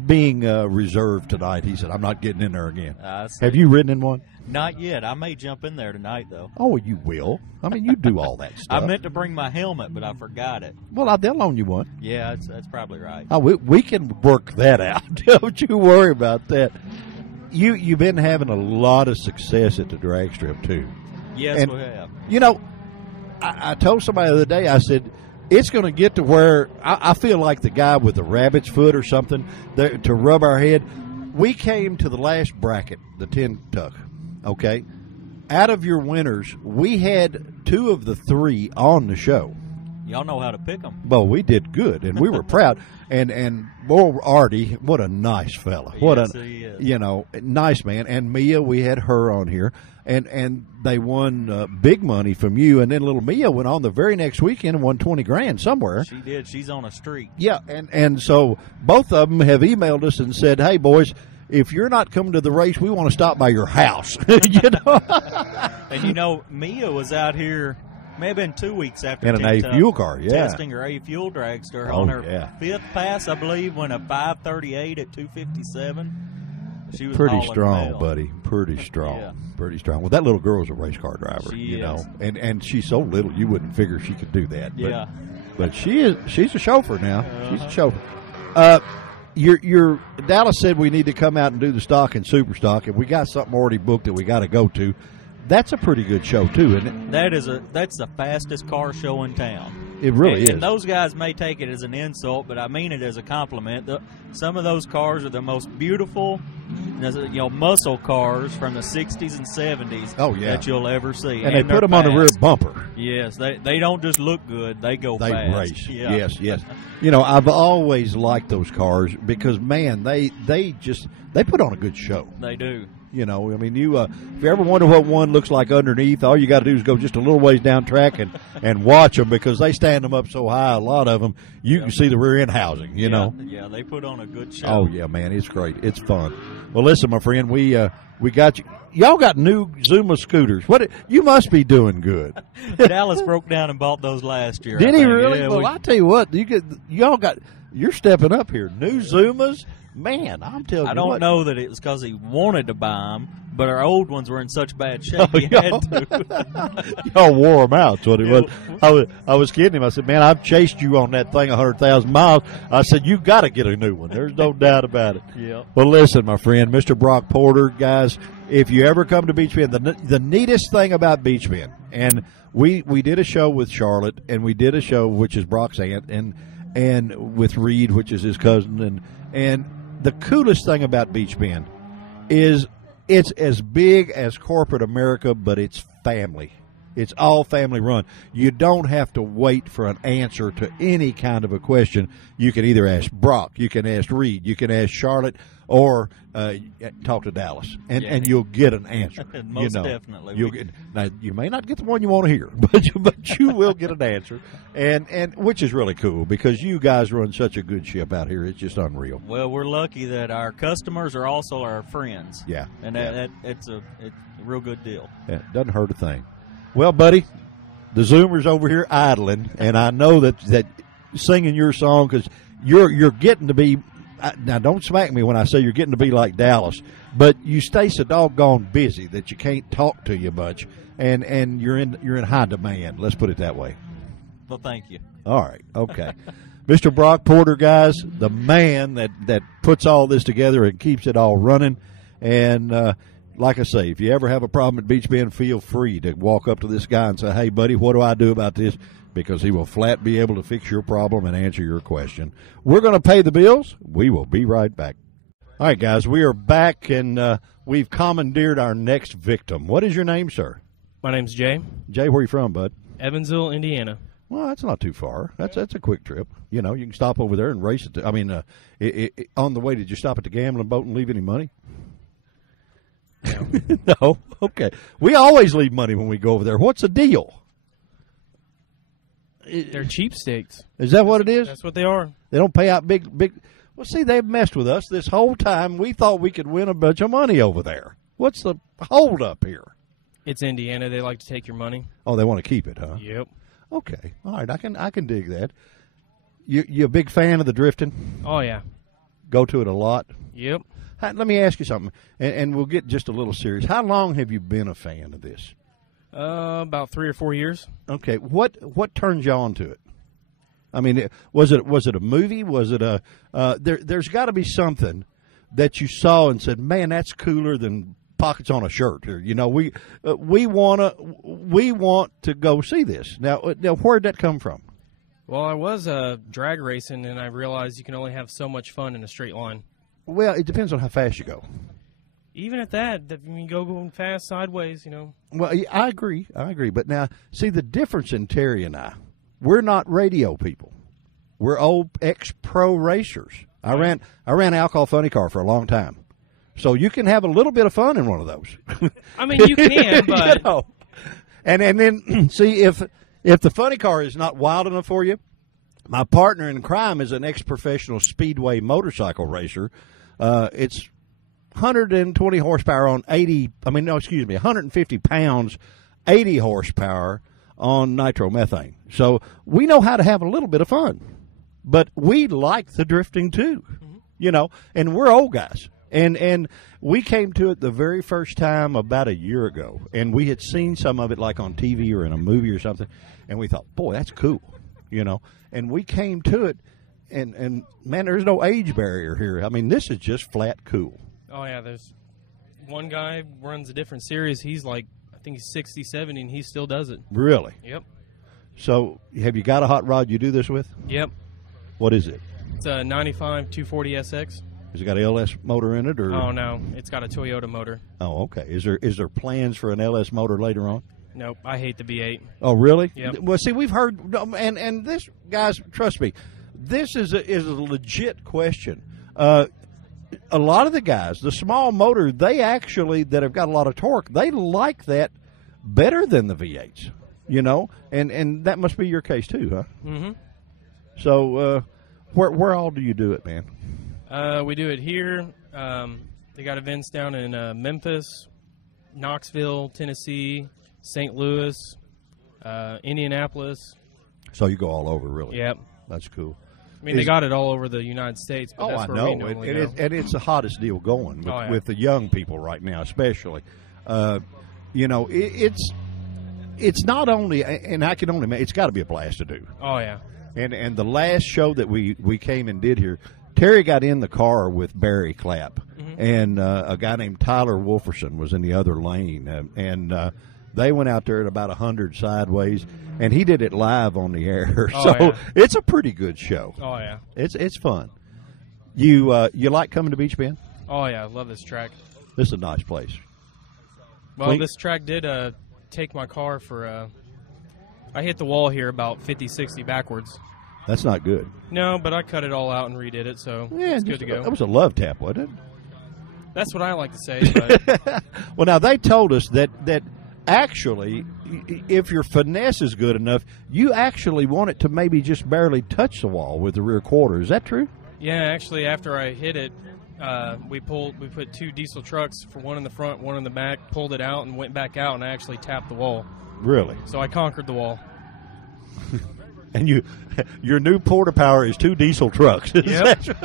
being reserved tonight. He said, "I'm not getting in there again." I see. Have you ridden in one? Not yet. I may jump in there tonight, though. Oh, you will. I mean, you do all that I stuff. meant to bring my helmet, but I forgot it. Well, they'll loan you one. Yeah, that's probably right. Oh, we can work that out. Don't you worry about that. You've been having a lot of success at the drag strip too. Yes, and- we have. You know, I told somebody the other day. I said it's going to get to where I feel like the guy with the rabbit's foot or something there, to rub our head. We came to the last bracket, the 10 tuck. Okay, out of your winners, we had 2 of the 3 on the show. Y'all know how to pick them. Well, we did good, and we were proud. And boy, Artie, what a nice fella. What Yes, a he is. nice man. And Mia, we had her on here, and they won big money from you. And then little Mia went on the very next weekend and won $20,000 somewhere. She did. She's on a streak. Yeah, and so both of them have emailed us and said, "Hey, boys, if you're not coming to the race, we want to stop by your house." You know. And Mia was out here. May have been 2 weeks after In an A Kentucky, fuel car, yeah. testing her A fuel dragster Oh, on her yeah. 5th pass, I believe, went a 5:38 at 257. She was Pretty hauling strong, mail. buddy. Pretty strong. Yeah. Pretty strong. Well, that little girl's a race car driver, She you is. know, and she's so little you wouldn't figure she could do that. But, Yeah. but she's a chauffeur now. She's a chauffeur. Your Dallas said we need to come out and do the stock and super stock, and we got something already booked that we got to go to. That's a pretty good show too, isn't it? That's the fastest car show in town. It really and is. those guys may take it as an insult, but I mean it as a compliment. Some of those cars are the most beautiful, muscle cars from the 60s and 70s Oh, yeah. that you'll ever see. and they they're put them on the rear fast. bumper. Yes, they don't just look good; they go They fast. race. Yeah. Yes. You know, I've always liked those cars because, man, they put on a good show. They do. You know, I mean, if you ever wonder what one looks like underneath, all you got to do is go just a little ways down track and watch them because they stand them up so high. A lot of them, you can see the rear end housing. You know. Yeah, they put on a good show. Oh yeah, man, it's great. It's fun. Well, listen, my friend, we got you. Y'all got new Zuma scooters. You must be doing good. Dallas broke down and bought those last year. Did I he think. really? Yeah, Well, I tell you what, you're stepping up here. New Zumas, man. I'm telling you. I don't what. know that it was because he wanted to buy them, but our old ones were in such bad shape he y'all- had to. Y'all wore them out. That's what it was. I was kidding him. I said, "Man, I've chased you on that thing 100,000 miles." I said, "You got to get a new one. There's no doubt about it." Yeah. Well, listen, my friend, Mr. Brock Porter, guys, if you ever come to Beach Bend, the neatest thing about Beach Bend, and we did a show with Charlotte, and we did a show which is Brock's aunt, and with Reed, which is his cousin, and the coolest thing about Beach Bend is it's as big as corporate America, but it's family. It's all family run. You don't have to wait for an answer to any kind of a question. You can either ask Brock, you can ask Reed, you can ask Charlotte, or talk to Dallas, and you'll get an answer. Most definitely. You'll get, now, you may not get the one you want to hear, but you will get an answer, and which is really cool because you guys run such a good ship out here. It's just unreal. Well, we're lucky that our customers are also our friends. Yeah. And it's a real good deal. Yeah, it doesn't hurt a thing. Well, buddy, the Zoomers over here idling, and I know that singing your song because you're getting to be. Now, don't smack me when I say you're getting to be like Dallas, but you stay so doggone busy that you can't talk to you much, and you're in high demand. Let's put it that way. Well, thank you. All right, okay. Mr. Brock Porter, guys, the man that puts all this together and keeps it all running, and like I say, if you ever have a problem at Beach Bend, feel free to walk up to this guy and say, "Hey, buddy, what do I do about this?" Because he will flat be able to fix your problem and answer your question. We're going to pay the bills. We will be right back. All right, guys, we are back, and we've commandeered our next victim. What is your name, sir? My name's Jay. Jay, where are you from, bud? Evansville, Indiana. Well, that's not too far. That's a quick trip. You know, you can stop over there and race it. On the way, did you stop at the gambling boat and leave any money? No, okay. We always leave money when we go over there. What's the deal? They're cheapskates. Is that what it is? That's what they are. They don't pay out big. Well, see, they've messed with us this whole time. We thought we could win a bunch of money over there. What's the hold up here? It's Indiana. They like to take your money. Oh, they want to keep it, huh? Yep. Okay, all right. I can dig that. You a big fan of the drifting? Oh yeah. Go to it a lot. Yep. Let me ask you something, and we'll get just a little serious. How long have you been a fan of this? About 3 or 4 years. Okay, what turns you on to it? I mean, was it a movie? Was it a there's got to be something that you saw and said, "Man, that's cooler than pockets on a shirt." Or, you know, we want to go see this. Now where'd that come from? Well, I was drag racing, and I realized you can only have so much fun in a straight line. Well, it depends on how fast you go. Even at that, if you go going fast sideways, you know. Well, I agree. But now, see, the difference in Terry and I, we're not radio people. We're old ex-pro racers. I ran Alcohol Funny Car for a long time. So you can have a little bit of fun in one of those. I mean, you can, but... You know. And then, see, if the funny car is not wild enough for you, my partner in crime is an ex-professional speedway motorcycle racer. It's 120 horsepower on 150 pounds, 80 horsepower on nitromethane. So we know how to have a little bit of fun. But we like the drifting too, you know, and we're old guys. And we came to it the very first time about a year ago, and we had seen some of it like on TV or in a movie or something, and we thought, boy, that's cool, you know. And we came to it, and man, there's no age barrier here. I mean, this is just flat cool. Oh, yeah, there's one guy runs a different series. He's like, I think he's 60, 70, and he still does it. Really? Yep. So have you got a hot rod you do this with? Yep. What is it? It's a 95 240 SX. Has it got an LS motor in it? Or? Oh, no. It's got a Toyota motor. Oh, okay. Is there plans for an LS motor later on? Nope. I hate the V8. Oh, really? Yep. Well, see, we've heard, and this, guys, trust me, this is a legit question. A lot of the guys, the small motor, they actually, that have got a lot of torque, they like that better than the V8s, you know? And that must be your case too, huh? Mm-hmm. So where all do you do it, man? We do it here. They got events down in Memphis, Knoxville, Tennessee, St. Louis, Indianapolis. So you go all over, really? Yep. That's cool. I mean, they got it all over the United States, but that's I where know. we normally go. And it's the hottest deal going with, with the young people right now, especially. You know, it's not only, and I can only imagine, it's got to be a blast to do. Oh, yeah. And the last show that we came and did here, Terry got in the car with Barry Clapp, and a guy named Tyler Wolferson was in the other lane, and they went out there at about 100 sideways, and he did it live on the air. So it's a pretty good show. Oh, yeah. It's fun. You like coming to Beach Bend? Oh, yeah. I love this track. This is a nice place. Well, this track did take my car for I hit the wall here about 50, 60 backwards. That's not good. No, but I cut it all out and redid it, so it's good to go. That was a love tap, wasn't it? That's what I like to say. But well, now, they told us that actually, if your finesse is good enough, you actually want it to maybe just barely touch the wall with the rear quarter. Is that true? Yeah, actually, after I hit it, we put two diesel trucks, for one in the front, one in the back, pulled it out and went back out, and I actually tapped the wall. Really? So I conquered the wall. And your new Porter Power is two diesel trucks. Yep.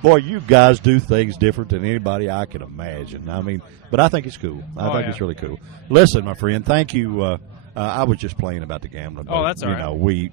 Boy, you guys do things different than anybody I can imagine. I mean, but I think it's cool. I think it's really cool. Listen, my friend, thank you. I was just playing about the gambling. Oh, that's all right. We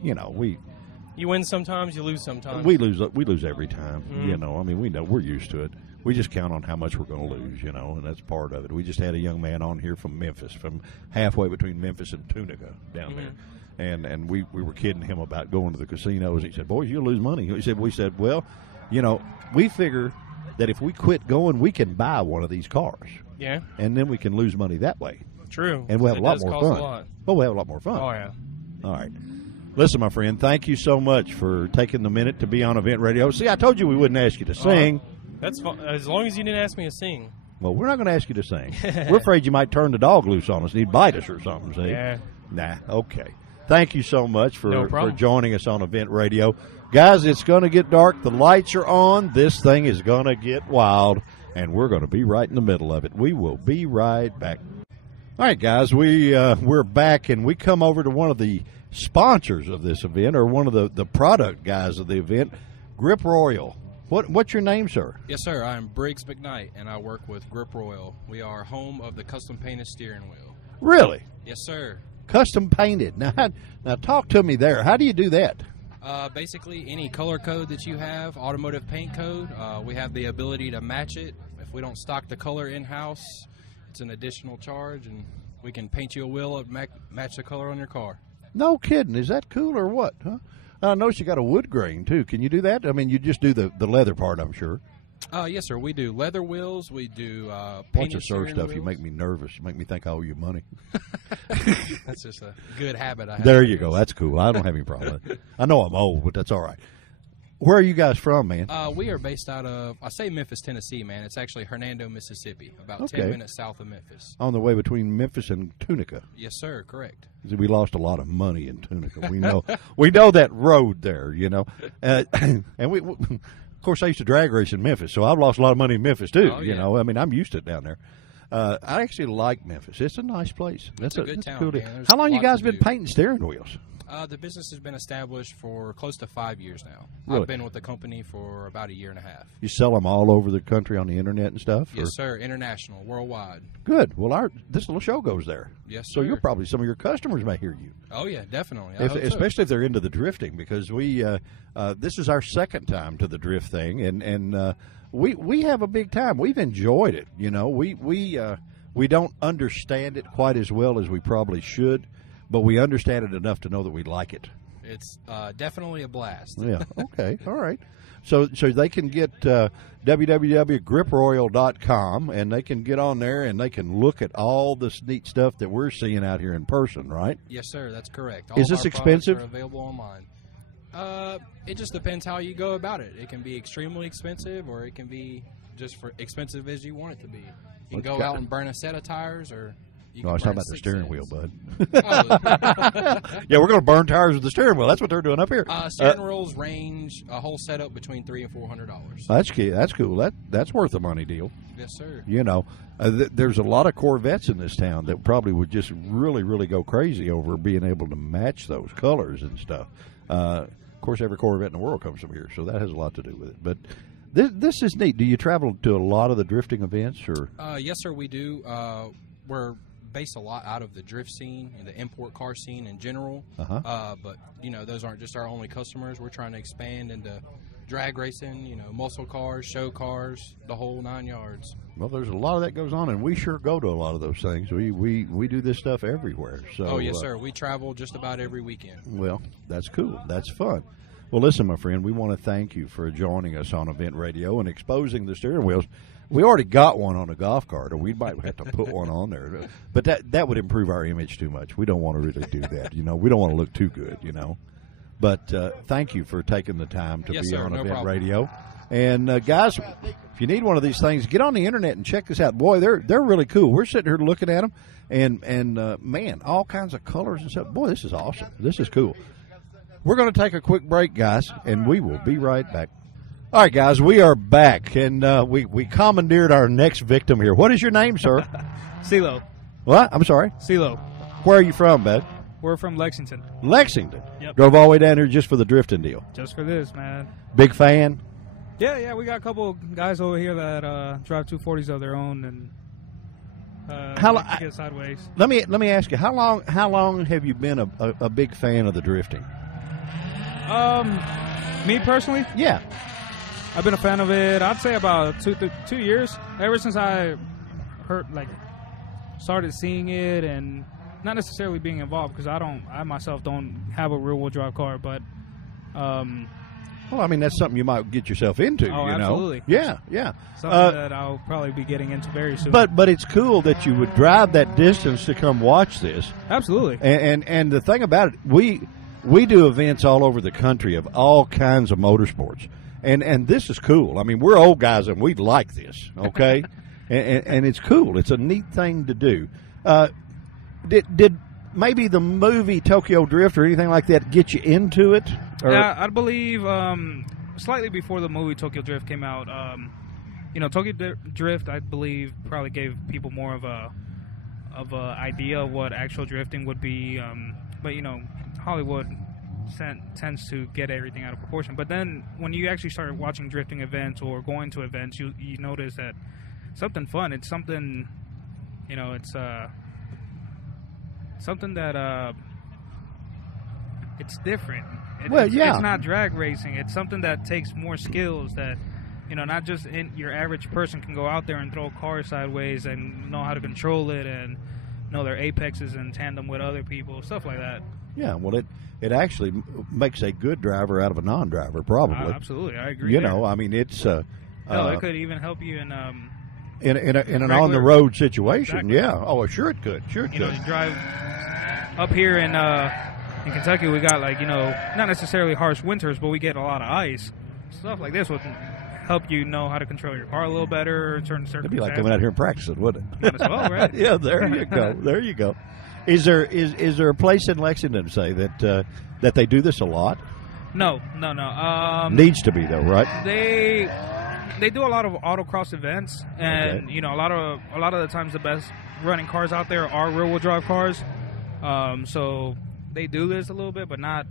you win sometimes, you lose sometimes. We lose every time. You know, I mean, we know we're used to it. We just count on how much we're going to lose, you know, and that's part of it. We just had a young man on here from Memphis, from halfway between Memphis and Tunica down there. And we were kidding him about going to the casinos. He said, boys, you'll lose money. We said, well, you know, we figure that if we quit going, we can buy one of these cars. Yeah. And then we can lose money that way. True. And we'll have a lot more fun. We'll have a lot more fun. Oh, yeah. All right. Listen, my friend, thank you so much for taking the minute to be on Event Radio. See, I told you we wouldn't ask you to sing. That's fine. As long as you didn't ask me to sing. Well, we're not going to ask you to sing. We're afraid you might turn the dog loose on us and he'd bite us or something, see? Yeah. Nah, okay. Thank you so much No for problem. joining us on Event Radio. Guys, it's going to get dark. The lights are on. This thing is going to get wild, and we're going to be right in the middle of it. We will be right back. All right, guys, we're back, and we come over to one of the sponsors of this event, or one of the product guys of the event, Grip Royal. What's your name, sir? Yes, sir. I'm Briggs McKnight, and I work with Grip Royal. We are home of the custom painted steering wheel. Really? Yes, sir. Custom painted. Now talk to me there. How do you do that? Basically, any color code that you have, automotive paint code, we have the ability to match it. If we don't stock the color in-house, it's an additional charge, and we can paint you a wheel and match the color on your car. No kidding. Is that cool or what? Huh? I notice you got a wood grain, too. Can you do that? I mean, you just do the leather part, I'm sure. Yes, sir. We do leather wheels. We do Watch painted the sir steering stuff. wheels. You make me nervous. You make me think I owe you money. That's just a good habit I have. There you go. That's cool. I don't have any problem with it. I know I'm old, but that's all right. Where are you guys from, man? We are based out of, I say Memphis, Tennessee, man. It's actually Hernando, Mississippi, about Okay. 10 minutes south of Memphis. On the way between Memphis and Tunica. Yes, sir. Correct. We lost a lot of money in Tunica. We know that road there, you know. And we of course, I used to drag race in Memphis, so I've lost a lot of money in Memphis too. Oh, You yeah. know, I mean, I'm used to it down there. I actually like Memphis. It's a nice place. It's a good town, cool deal. man. There's How long you lots guys to been do. painting steering wheels? The business has been established for close to 5 years now. Really? I've been with the company for about a year and a half. You sell them all over the country on the internet and stuff? Yes, or- sir. International, worldwide. Good. Well, this little show goes there. Yes, So sir. you'll probably, some of your customers may hear you. Oh, yeah, definitely. I hope so. Especially if they're into the drifting, because we this is our second time to the drift thing, and we have a big time. We've enjoyed it. You know, we don't understand it quite as well as we probably should, but we understand it enough to know that we like it. It's definitely a blast. Yeah. Okay. All right. So they can get www.griproyal.com, and they can get on there and they can look at all this neat stuff that we're seeing out here in person, right? Yes, sir. That's correct. Is of this our products expensive? Are available online. It just depends how you go about it. It can be extremely expensive, or it can be just for expensive as you want it to be. You can What's go got- out and burn a set of tires, or you No, I can was talking burn about the 6 steering sets. wheel, bud. Oh, Yeah, we're going to burn tires with the steering wheel. That's what they're doing up here. steering wheels range a whole setup between $300 and $400. That's key. That's cool. That's worth a money deal. Yes, sir. You know, there's a lot of Corvettes in this town that probably would just really, really go crazy over being able to match those colors and stuff. Of course, every Corvette in the world comes from here, so that has a lot to do with it. But this is neat. Do you travel to a lot of the drifting events, or? Yes, sir, we do. We're based a lot out of the drift scene and the import car scene in general. But, you know, those aren't just our only customers. We're trying to expand into drag racing, you know, muscle cars, show cars, the whole 9 yards. Well, there's a lot of that goes on, and we sure go to a lot of those things. We do this stuff everywhere. So, Oh, yes, sir. We travel just about every weekend. Well, that's cool. That's fun. Well, listen, my friend, we want to thank you for joining us on Event Radio and exposing the steering wheels. We already got one on a golf cart, or we might have to put one on there. But that would improve our image too much. We don't want to really do that. You know, we don't want to look too good, you know. But thank you for taking the time to Yes, be sir. on No Event problem. Radio. And guys, if you need one of these things, get on the internet and check this out. Boy, they're really cool. We're sitting here looking at them, and man, all kinds of colors and stuff. Boy, this is awesome. This is cool. We're going to take a quick break, guys, and we will be right back. All right, guys, we are back, and we commandeered our next victim here. What is your name, sir? CeeLo. What? I'm sorry. CeeLo. Where are you from, bud? We're from Lexington. Lexington. Yep. Drove all the way down here just for the drifting deal. Just for this, man. Big fan? Yeah, we got a couple guys over here that drive 240s of their own and How like lo- to get sideways. Let me ask you, how long have you been a big fan of the drifting? Me personally, Yeah. I've been a fan of it. I'd say about 2 years. Ever since I started seeing it, and not necessarily being involved because I myself don't have a rear wheel drive car, but Well, I mean, that's something you might get yourself into. Oh, you know? absolutely. Yeah. something that I'll probably be getting into very soon. But it's cool that you would drive that distance to come watch this. Absolutely. And the thing about it, we do events all over the country of all kinds of motorsports. And this is cool. I mean, we're old guys and we like this, okay? and it's cool. It's a neat thing to do. Did maybe the movie Tokyo Drift or anything like that get you into it? Or? Yeah, I believe slightly before the movie Tokyo Drift came out. Tokyo Drift, I believe, probably gave people more of a idea of what actual drifting would be. But Hollywood tends to get everything out of proportion. But then when you actually started watching drifting events or going to events, you notice that something fun. It's something, it's something that it's different. It's not drag racing. It's something that takes more skills that, not just your average person can go out there and throw a car sideways and know how to control it and know their apexes in tandem with other people, stuff like that. Yeah, well, it actually makes a good driver out of a non-driver, probably. Absolutely, I agree. I mean, it's it could even help you in an on-the-road situation. Exactly. Yeah. Oh, sure it could. Sure it could. You drive up here in Kentucky, we got not necessarily harsh winters, but we get a lot of ice. Stuff like this would help you know how to control your car a little better. It'd be like coming out here and practicing, wouldn't it? Might as well, right? Yeah. There you go. There you go. Is there a place in Lexington, say, that they do this a lot? No. Needs to be though, right? They do a lot of autocross events, and okay. A lot of the times the best running cars out there are rear-wheel drive cars. So they do this a little bit, but not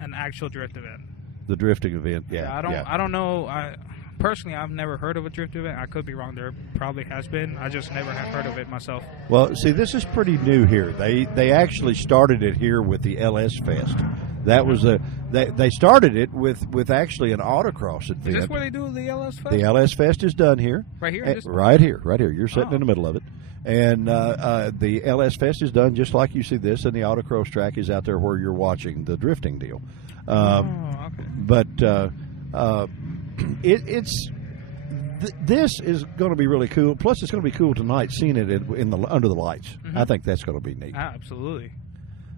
an actual drift event. The drifting event, yeah. I don't know. Personally, I've never heard of a drift event. I could be wrong. There probably has been. I just never have heard of it myself. Well, see, this is pretty new here. They actually started it here with the LS Fest. That was they started it with actually an autocross event. Is this where they do the LS Fest? The LS Fest is done here. Right here? Right here. You're sitting in the middle of it. And the LS Fest is done just like you see this, and the autocross track is out there where you're watching the drifting deal. Okay. But this is going to be really cool. Plus, it's going to be cool tonight seeing it under the lights. Mm-hmm. I think that's going to be neat. Absolutely.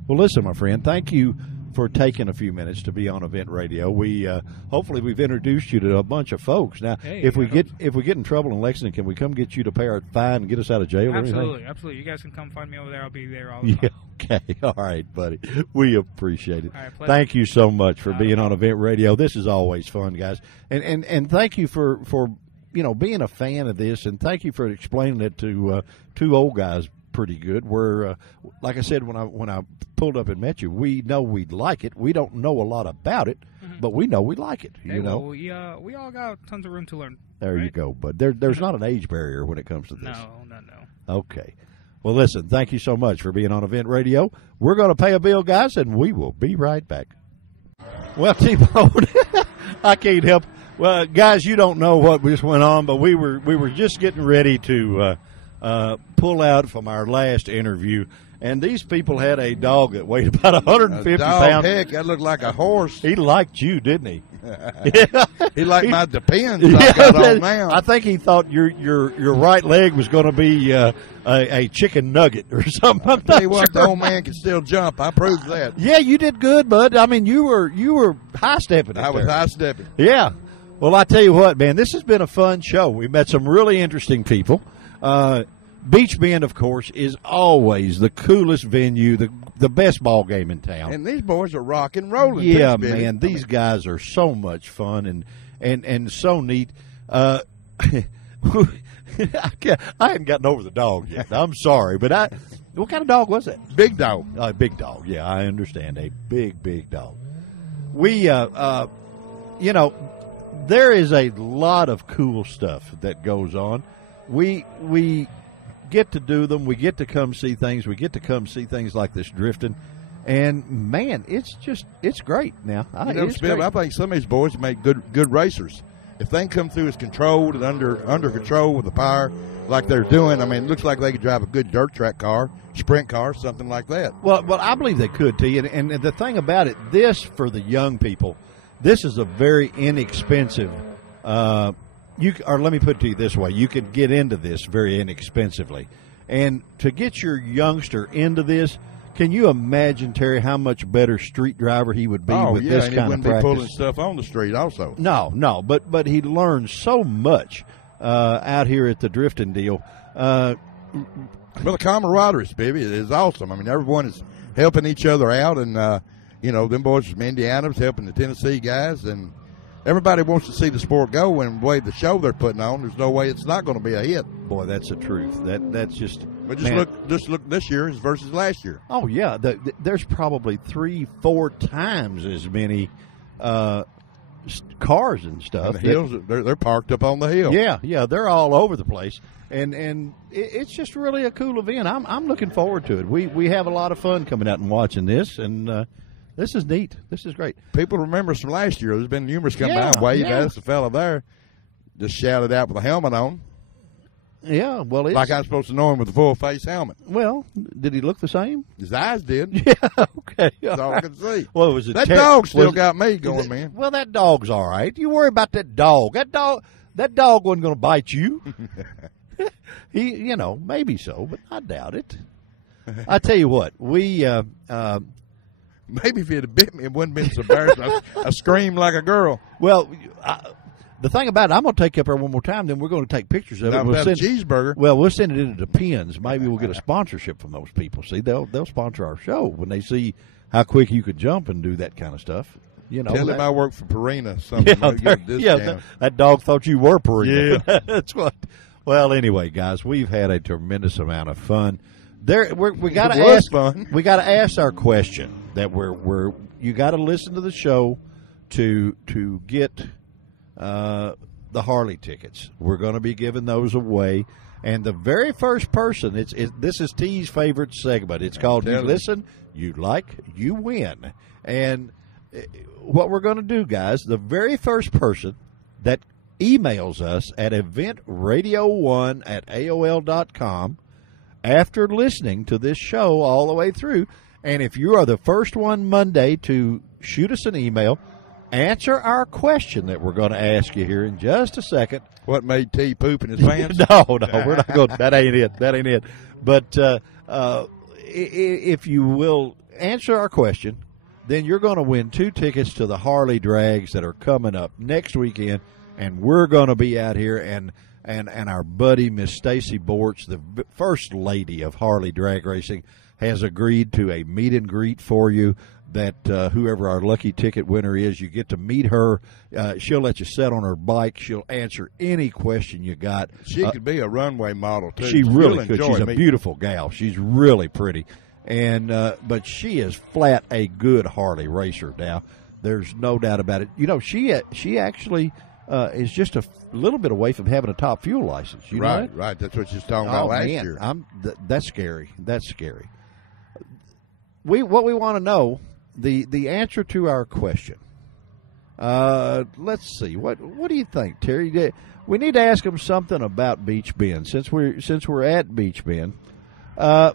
Well, listen, my friend, thank you for taking a few minutes to be on Event Radio. We hopefully we've introduced you to a bunch of folks. Now, if we get in trouble in Lexington, can we come get you to pay our fine and get us out of jail? Absolutely. You guys can come find me over there. I'll be there all the time. Okay. All right, buddy. We appreciate it. All right, thank you so much for being on Event Radio. This is always fun, guys. And thank you for being a fan of this, and thank you for explaining it to two old guys pretty good. We're like I said when I pulled up and met you, we know we'd like it. We don't know a lot about it, but we know we like it. We all got tons of room to learn. There you go. But there's not an age barrier when it comes to this. No. Okay. Well, listen, thank you so much for being on Event Radio. We're going to pay a bill, guys, and we will be right back. Well, T-Bone, I can't help. Well, guys, you don't know what just went on, but we were just getting ready to pull out from our last interview, and these people had a dog that weighed about 150 pounds. Heck, that looked like a horse. He liked you, didn't he? He liked my Depends I got on now. I think he thought your right leg was going to be a chicken nugget or something. I'll tell you what, the old man can still jump. I proved that. Yeah, you did good, bud. I mean, you were high stepping. I was high stepping. Yeah. Well, I tell you what, man, this has been a fun show. We met some really interesting people. Beach Bend, of course, is always the coolest venue, the best ball game in town. And these boys are rock and rolling. Yeah, man, these guys are so much fun and so neat. I haven't gotten over the dog yet. I'm sorry, but what kind of dog was it? Big dog. Big dog. Yeah, I understand. A big dog. We, there is a lot of cool stuff that goes on. We get to do them. We get to come see things. We get to come see things like this drifting. And, man, it's great now. Bill, I think some of these boys make good racers. If they can come through as controlled and under control with the power like they're doing, I mean, it looks like they could drive a good dirt track car, sprint car, something like that. Well, I believe they could, T. And the thing about it, this, for the young people, this is a very inexpensive or let me put it to you this way, you could get into this very inexpensively. And to get your youngster into this, can you imagine, Terry, how much better street driver he would be with this kind of practice? He wouldn't be pulling stuff on the street also. No, but he learns so much out here at the drifting deal. Well, the camaraderie, baby, is awesome. I mean, everyone is helping each other out, and them boys from Indiana is helping the Tennessee guys, and everybody wants to see the sport go. And the way the show they're putting on, there's no way it's not going to be a hit. Boy, that's the truth. That's just. But just look this year versus last year. Oh yeah, there's probably 3-4 times as many cars and stuff. And the hills, they're parked up on the hill. Yeah, they're all over the place, and it's just really a cool event. I'm looking forward to it. We have a lot of fun coming out and watching this, and this is neat. This is great. People remember us from last year. There's been numerous come by and wave at us. The fella there just shouted out with a helmet on. Yeah, well, like I'm supposed to know him with a full face helmet. Well, did he look the same? His eyes did. Yeah, okay. That's all I can see. Well, it was that dog still got me going, man. Well, that dog's all right. You worry about that dog. That dog wasn't going to bite you. He, maybe so, but I doubt it. I tell you what, we maybe if it had bit me, it wouldn't have been so embarrassing. I screamed like a girl. Well, the thing about it, I'm going to take you up there one more time, then we're going to take pictures of it. We'll send a cheeseburger. Well, we'll send it into the Pins. Maybe we'll get a sponsorship from those people. See, they'll sponsor our show when they see how quick you could jump and do that kind of stuff. Tell them I work for Purina. Something. That dog thought you were Purina. Yeah. That's what. Well, anyway, guys, we've had a tremendous amount of fun. We got to ask. Fun. We got to ask our question that you got to listen to the show to get the Harley tickets. We're going to be giving those away, and the very first person. This is T's favorite segment. It's called "You Listen, You Like, You Win," and what we're going to do, guys, the very first person that emails us at eventradio1@aol.com after listening to this show all the way through, and if you are the first one Monday to shoot us an email, answer our question that we're going to ask you here in just a second. What made T poop in his pants? No, we're not going. That ain't it. But if you will answer our question, then you're going to win 2 tickets to the Harley Drags that are coming up next weekend, and we're going to be out here, and our buddy Miss Stacy Bortz, the first lady of Harley Drag Racing, has agreed to a meet and greet for you. That whoever our lucky ticket winner is, you get to meet her. She'll let you sit on her bike. She'll answer any question you got. She could be a runway model too. She really could. She's a beautiful gal. She's really pretty. And but she is flat a good Harley racer now. There's no doubt about it. She actually is just a little bit away from having a top fuel license. You know that? Right. That's what she was talking about last year. That's scary. That's scary. What we want to know, the answer to our question. Let's see. What do you think, Terry? We need to ask them something about Beach Bend since we're at Beach Bend. Ask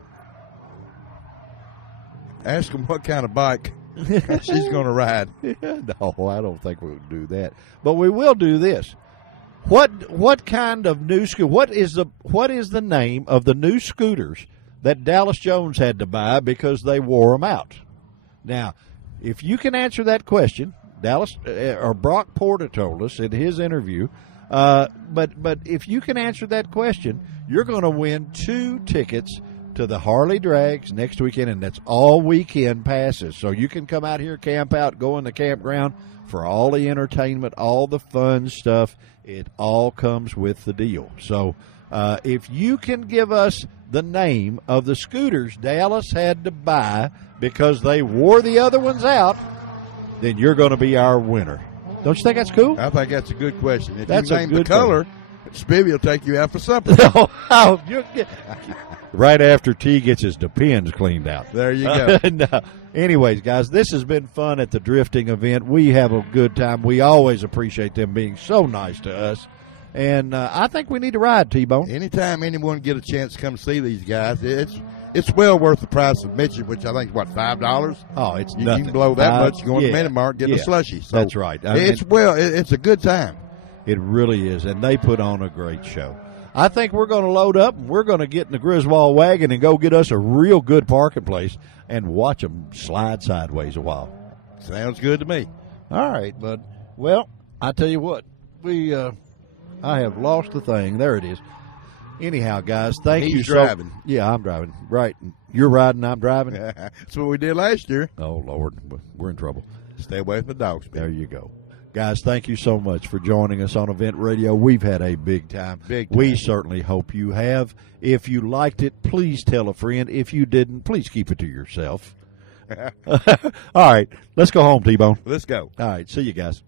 them what kind of bike she's going to ride. No, I don't think we'll do that. But we will do this. What kind of new scooter? What is the name of the new scooters that Dallas Jones had to buy because they wore them out? Now, if you can answer that question, Dallas or Brock Porter told us in his interview. But if you can answer that question, you're going to win 2 tickets to the Harley Drags next weekend, and that's all weekend passes. So you can come out here, camp out, go in the campground for all the entertainment, all the fun stuff. It all comes with the deal. So if you can give us the name of the scooters Dallas had to buy because they wore the other ones out, then you're going to be our winner. Don't you think that's cool? I think that's a good question. If that's you name the color, Spivvy will take you out for supper. Right after T gets his Depends cleaned out. There you go. No. Anyways, guys, this has been fun at the drifting event. We have a good time. We always appreciate them being so nice to us. And I think we need to ride, T-Bone. Anytime anyone get a chance to come see these guys, it's well worth the price of admission, which I think is, $5? Oh, it's nothing. You can blow that much. You go in the Minute Mart, get a slushie. So that's right. It's a good time. It really is, and they put on a great show. I think we're going to load up, and we're going to get in the Griswold wagon and go get us a real good parking place and watch them slide sideways a while. Sounds good to me. All right, bud. Well, I tell you what, we I have lost the thing. There it is. Anyhow, guys, thank you. He's driving. Yeah, I'm driving. Right. You're riding, I'm driving. That's what we did last year. Oh, Lord. We're in trouble. Stay away from the dogs. There you go. Guys, thank you so much for joining us on Event Radio. We've had a big time. We certainly hope you have. If you liked it, please tell a friend. If you didn't, please keep it to yourself. All right. Let's go home, T-Bone. Let's go. All right. See you guys.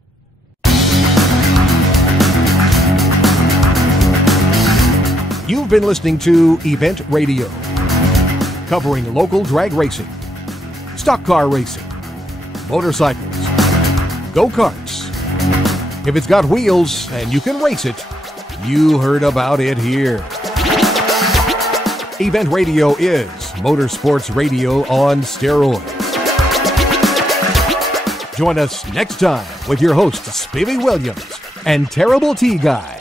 You've been listening to Event Radio, covering local drag racing, stock car racing, motorcycles, go-karts. If it's got wheels and you can race it, you heard about it here. Event Radio is motorsports radio on steroids. Join us next time with your hosts, Spivey Williams and Terrible T Guy.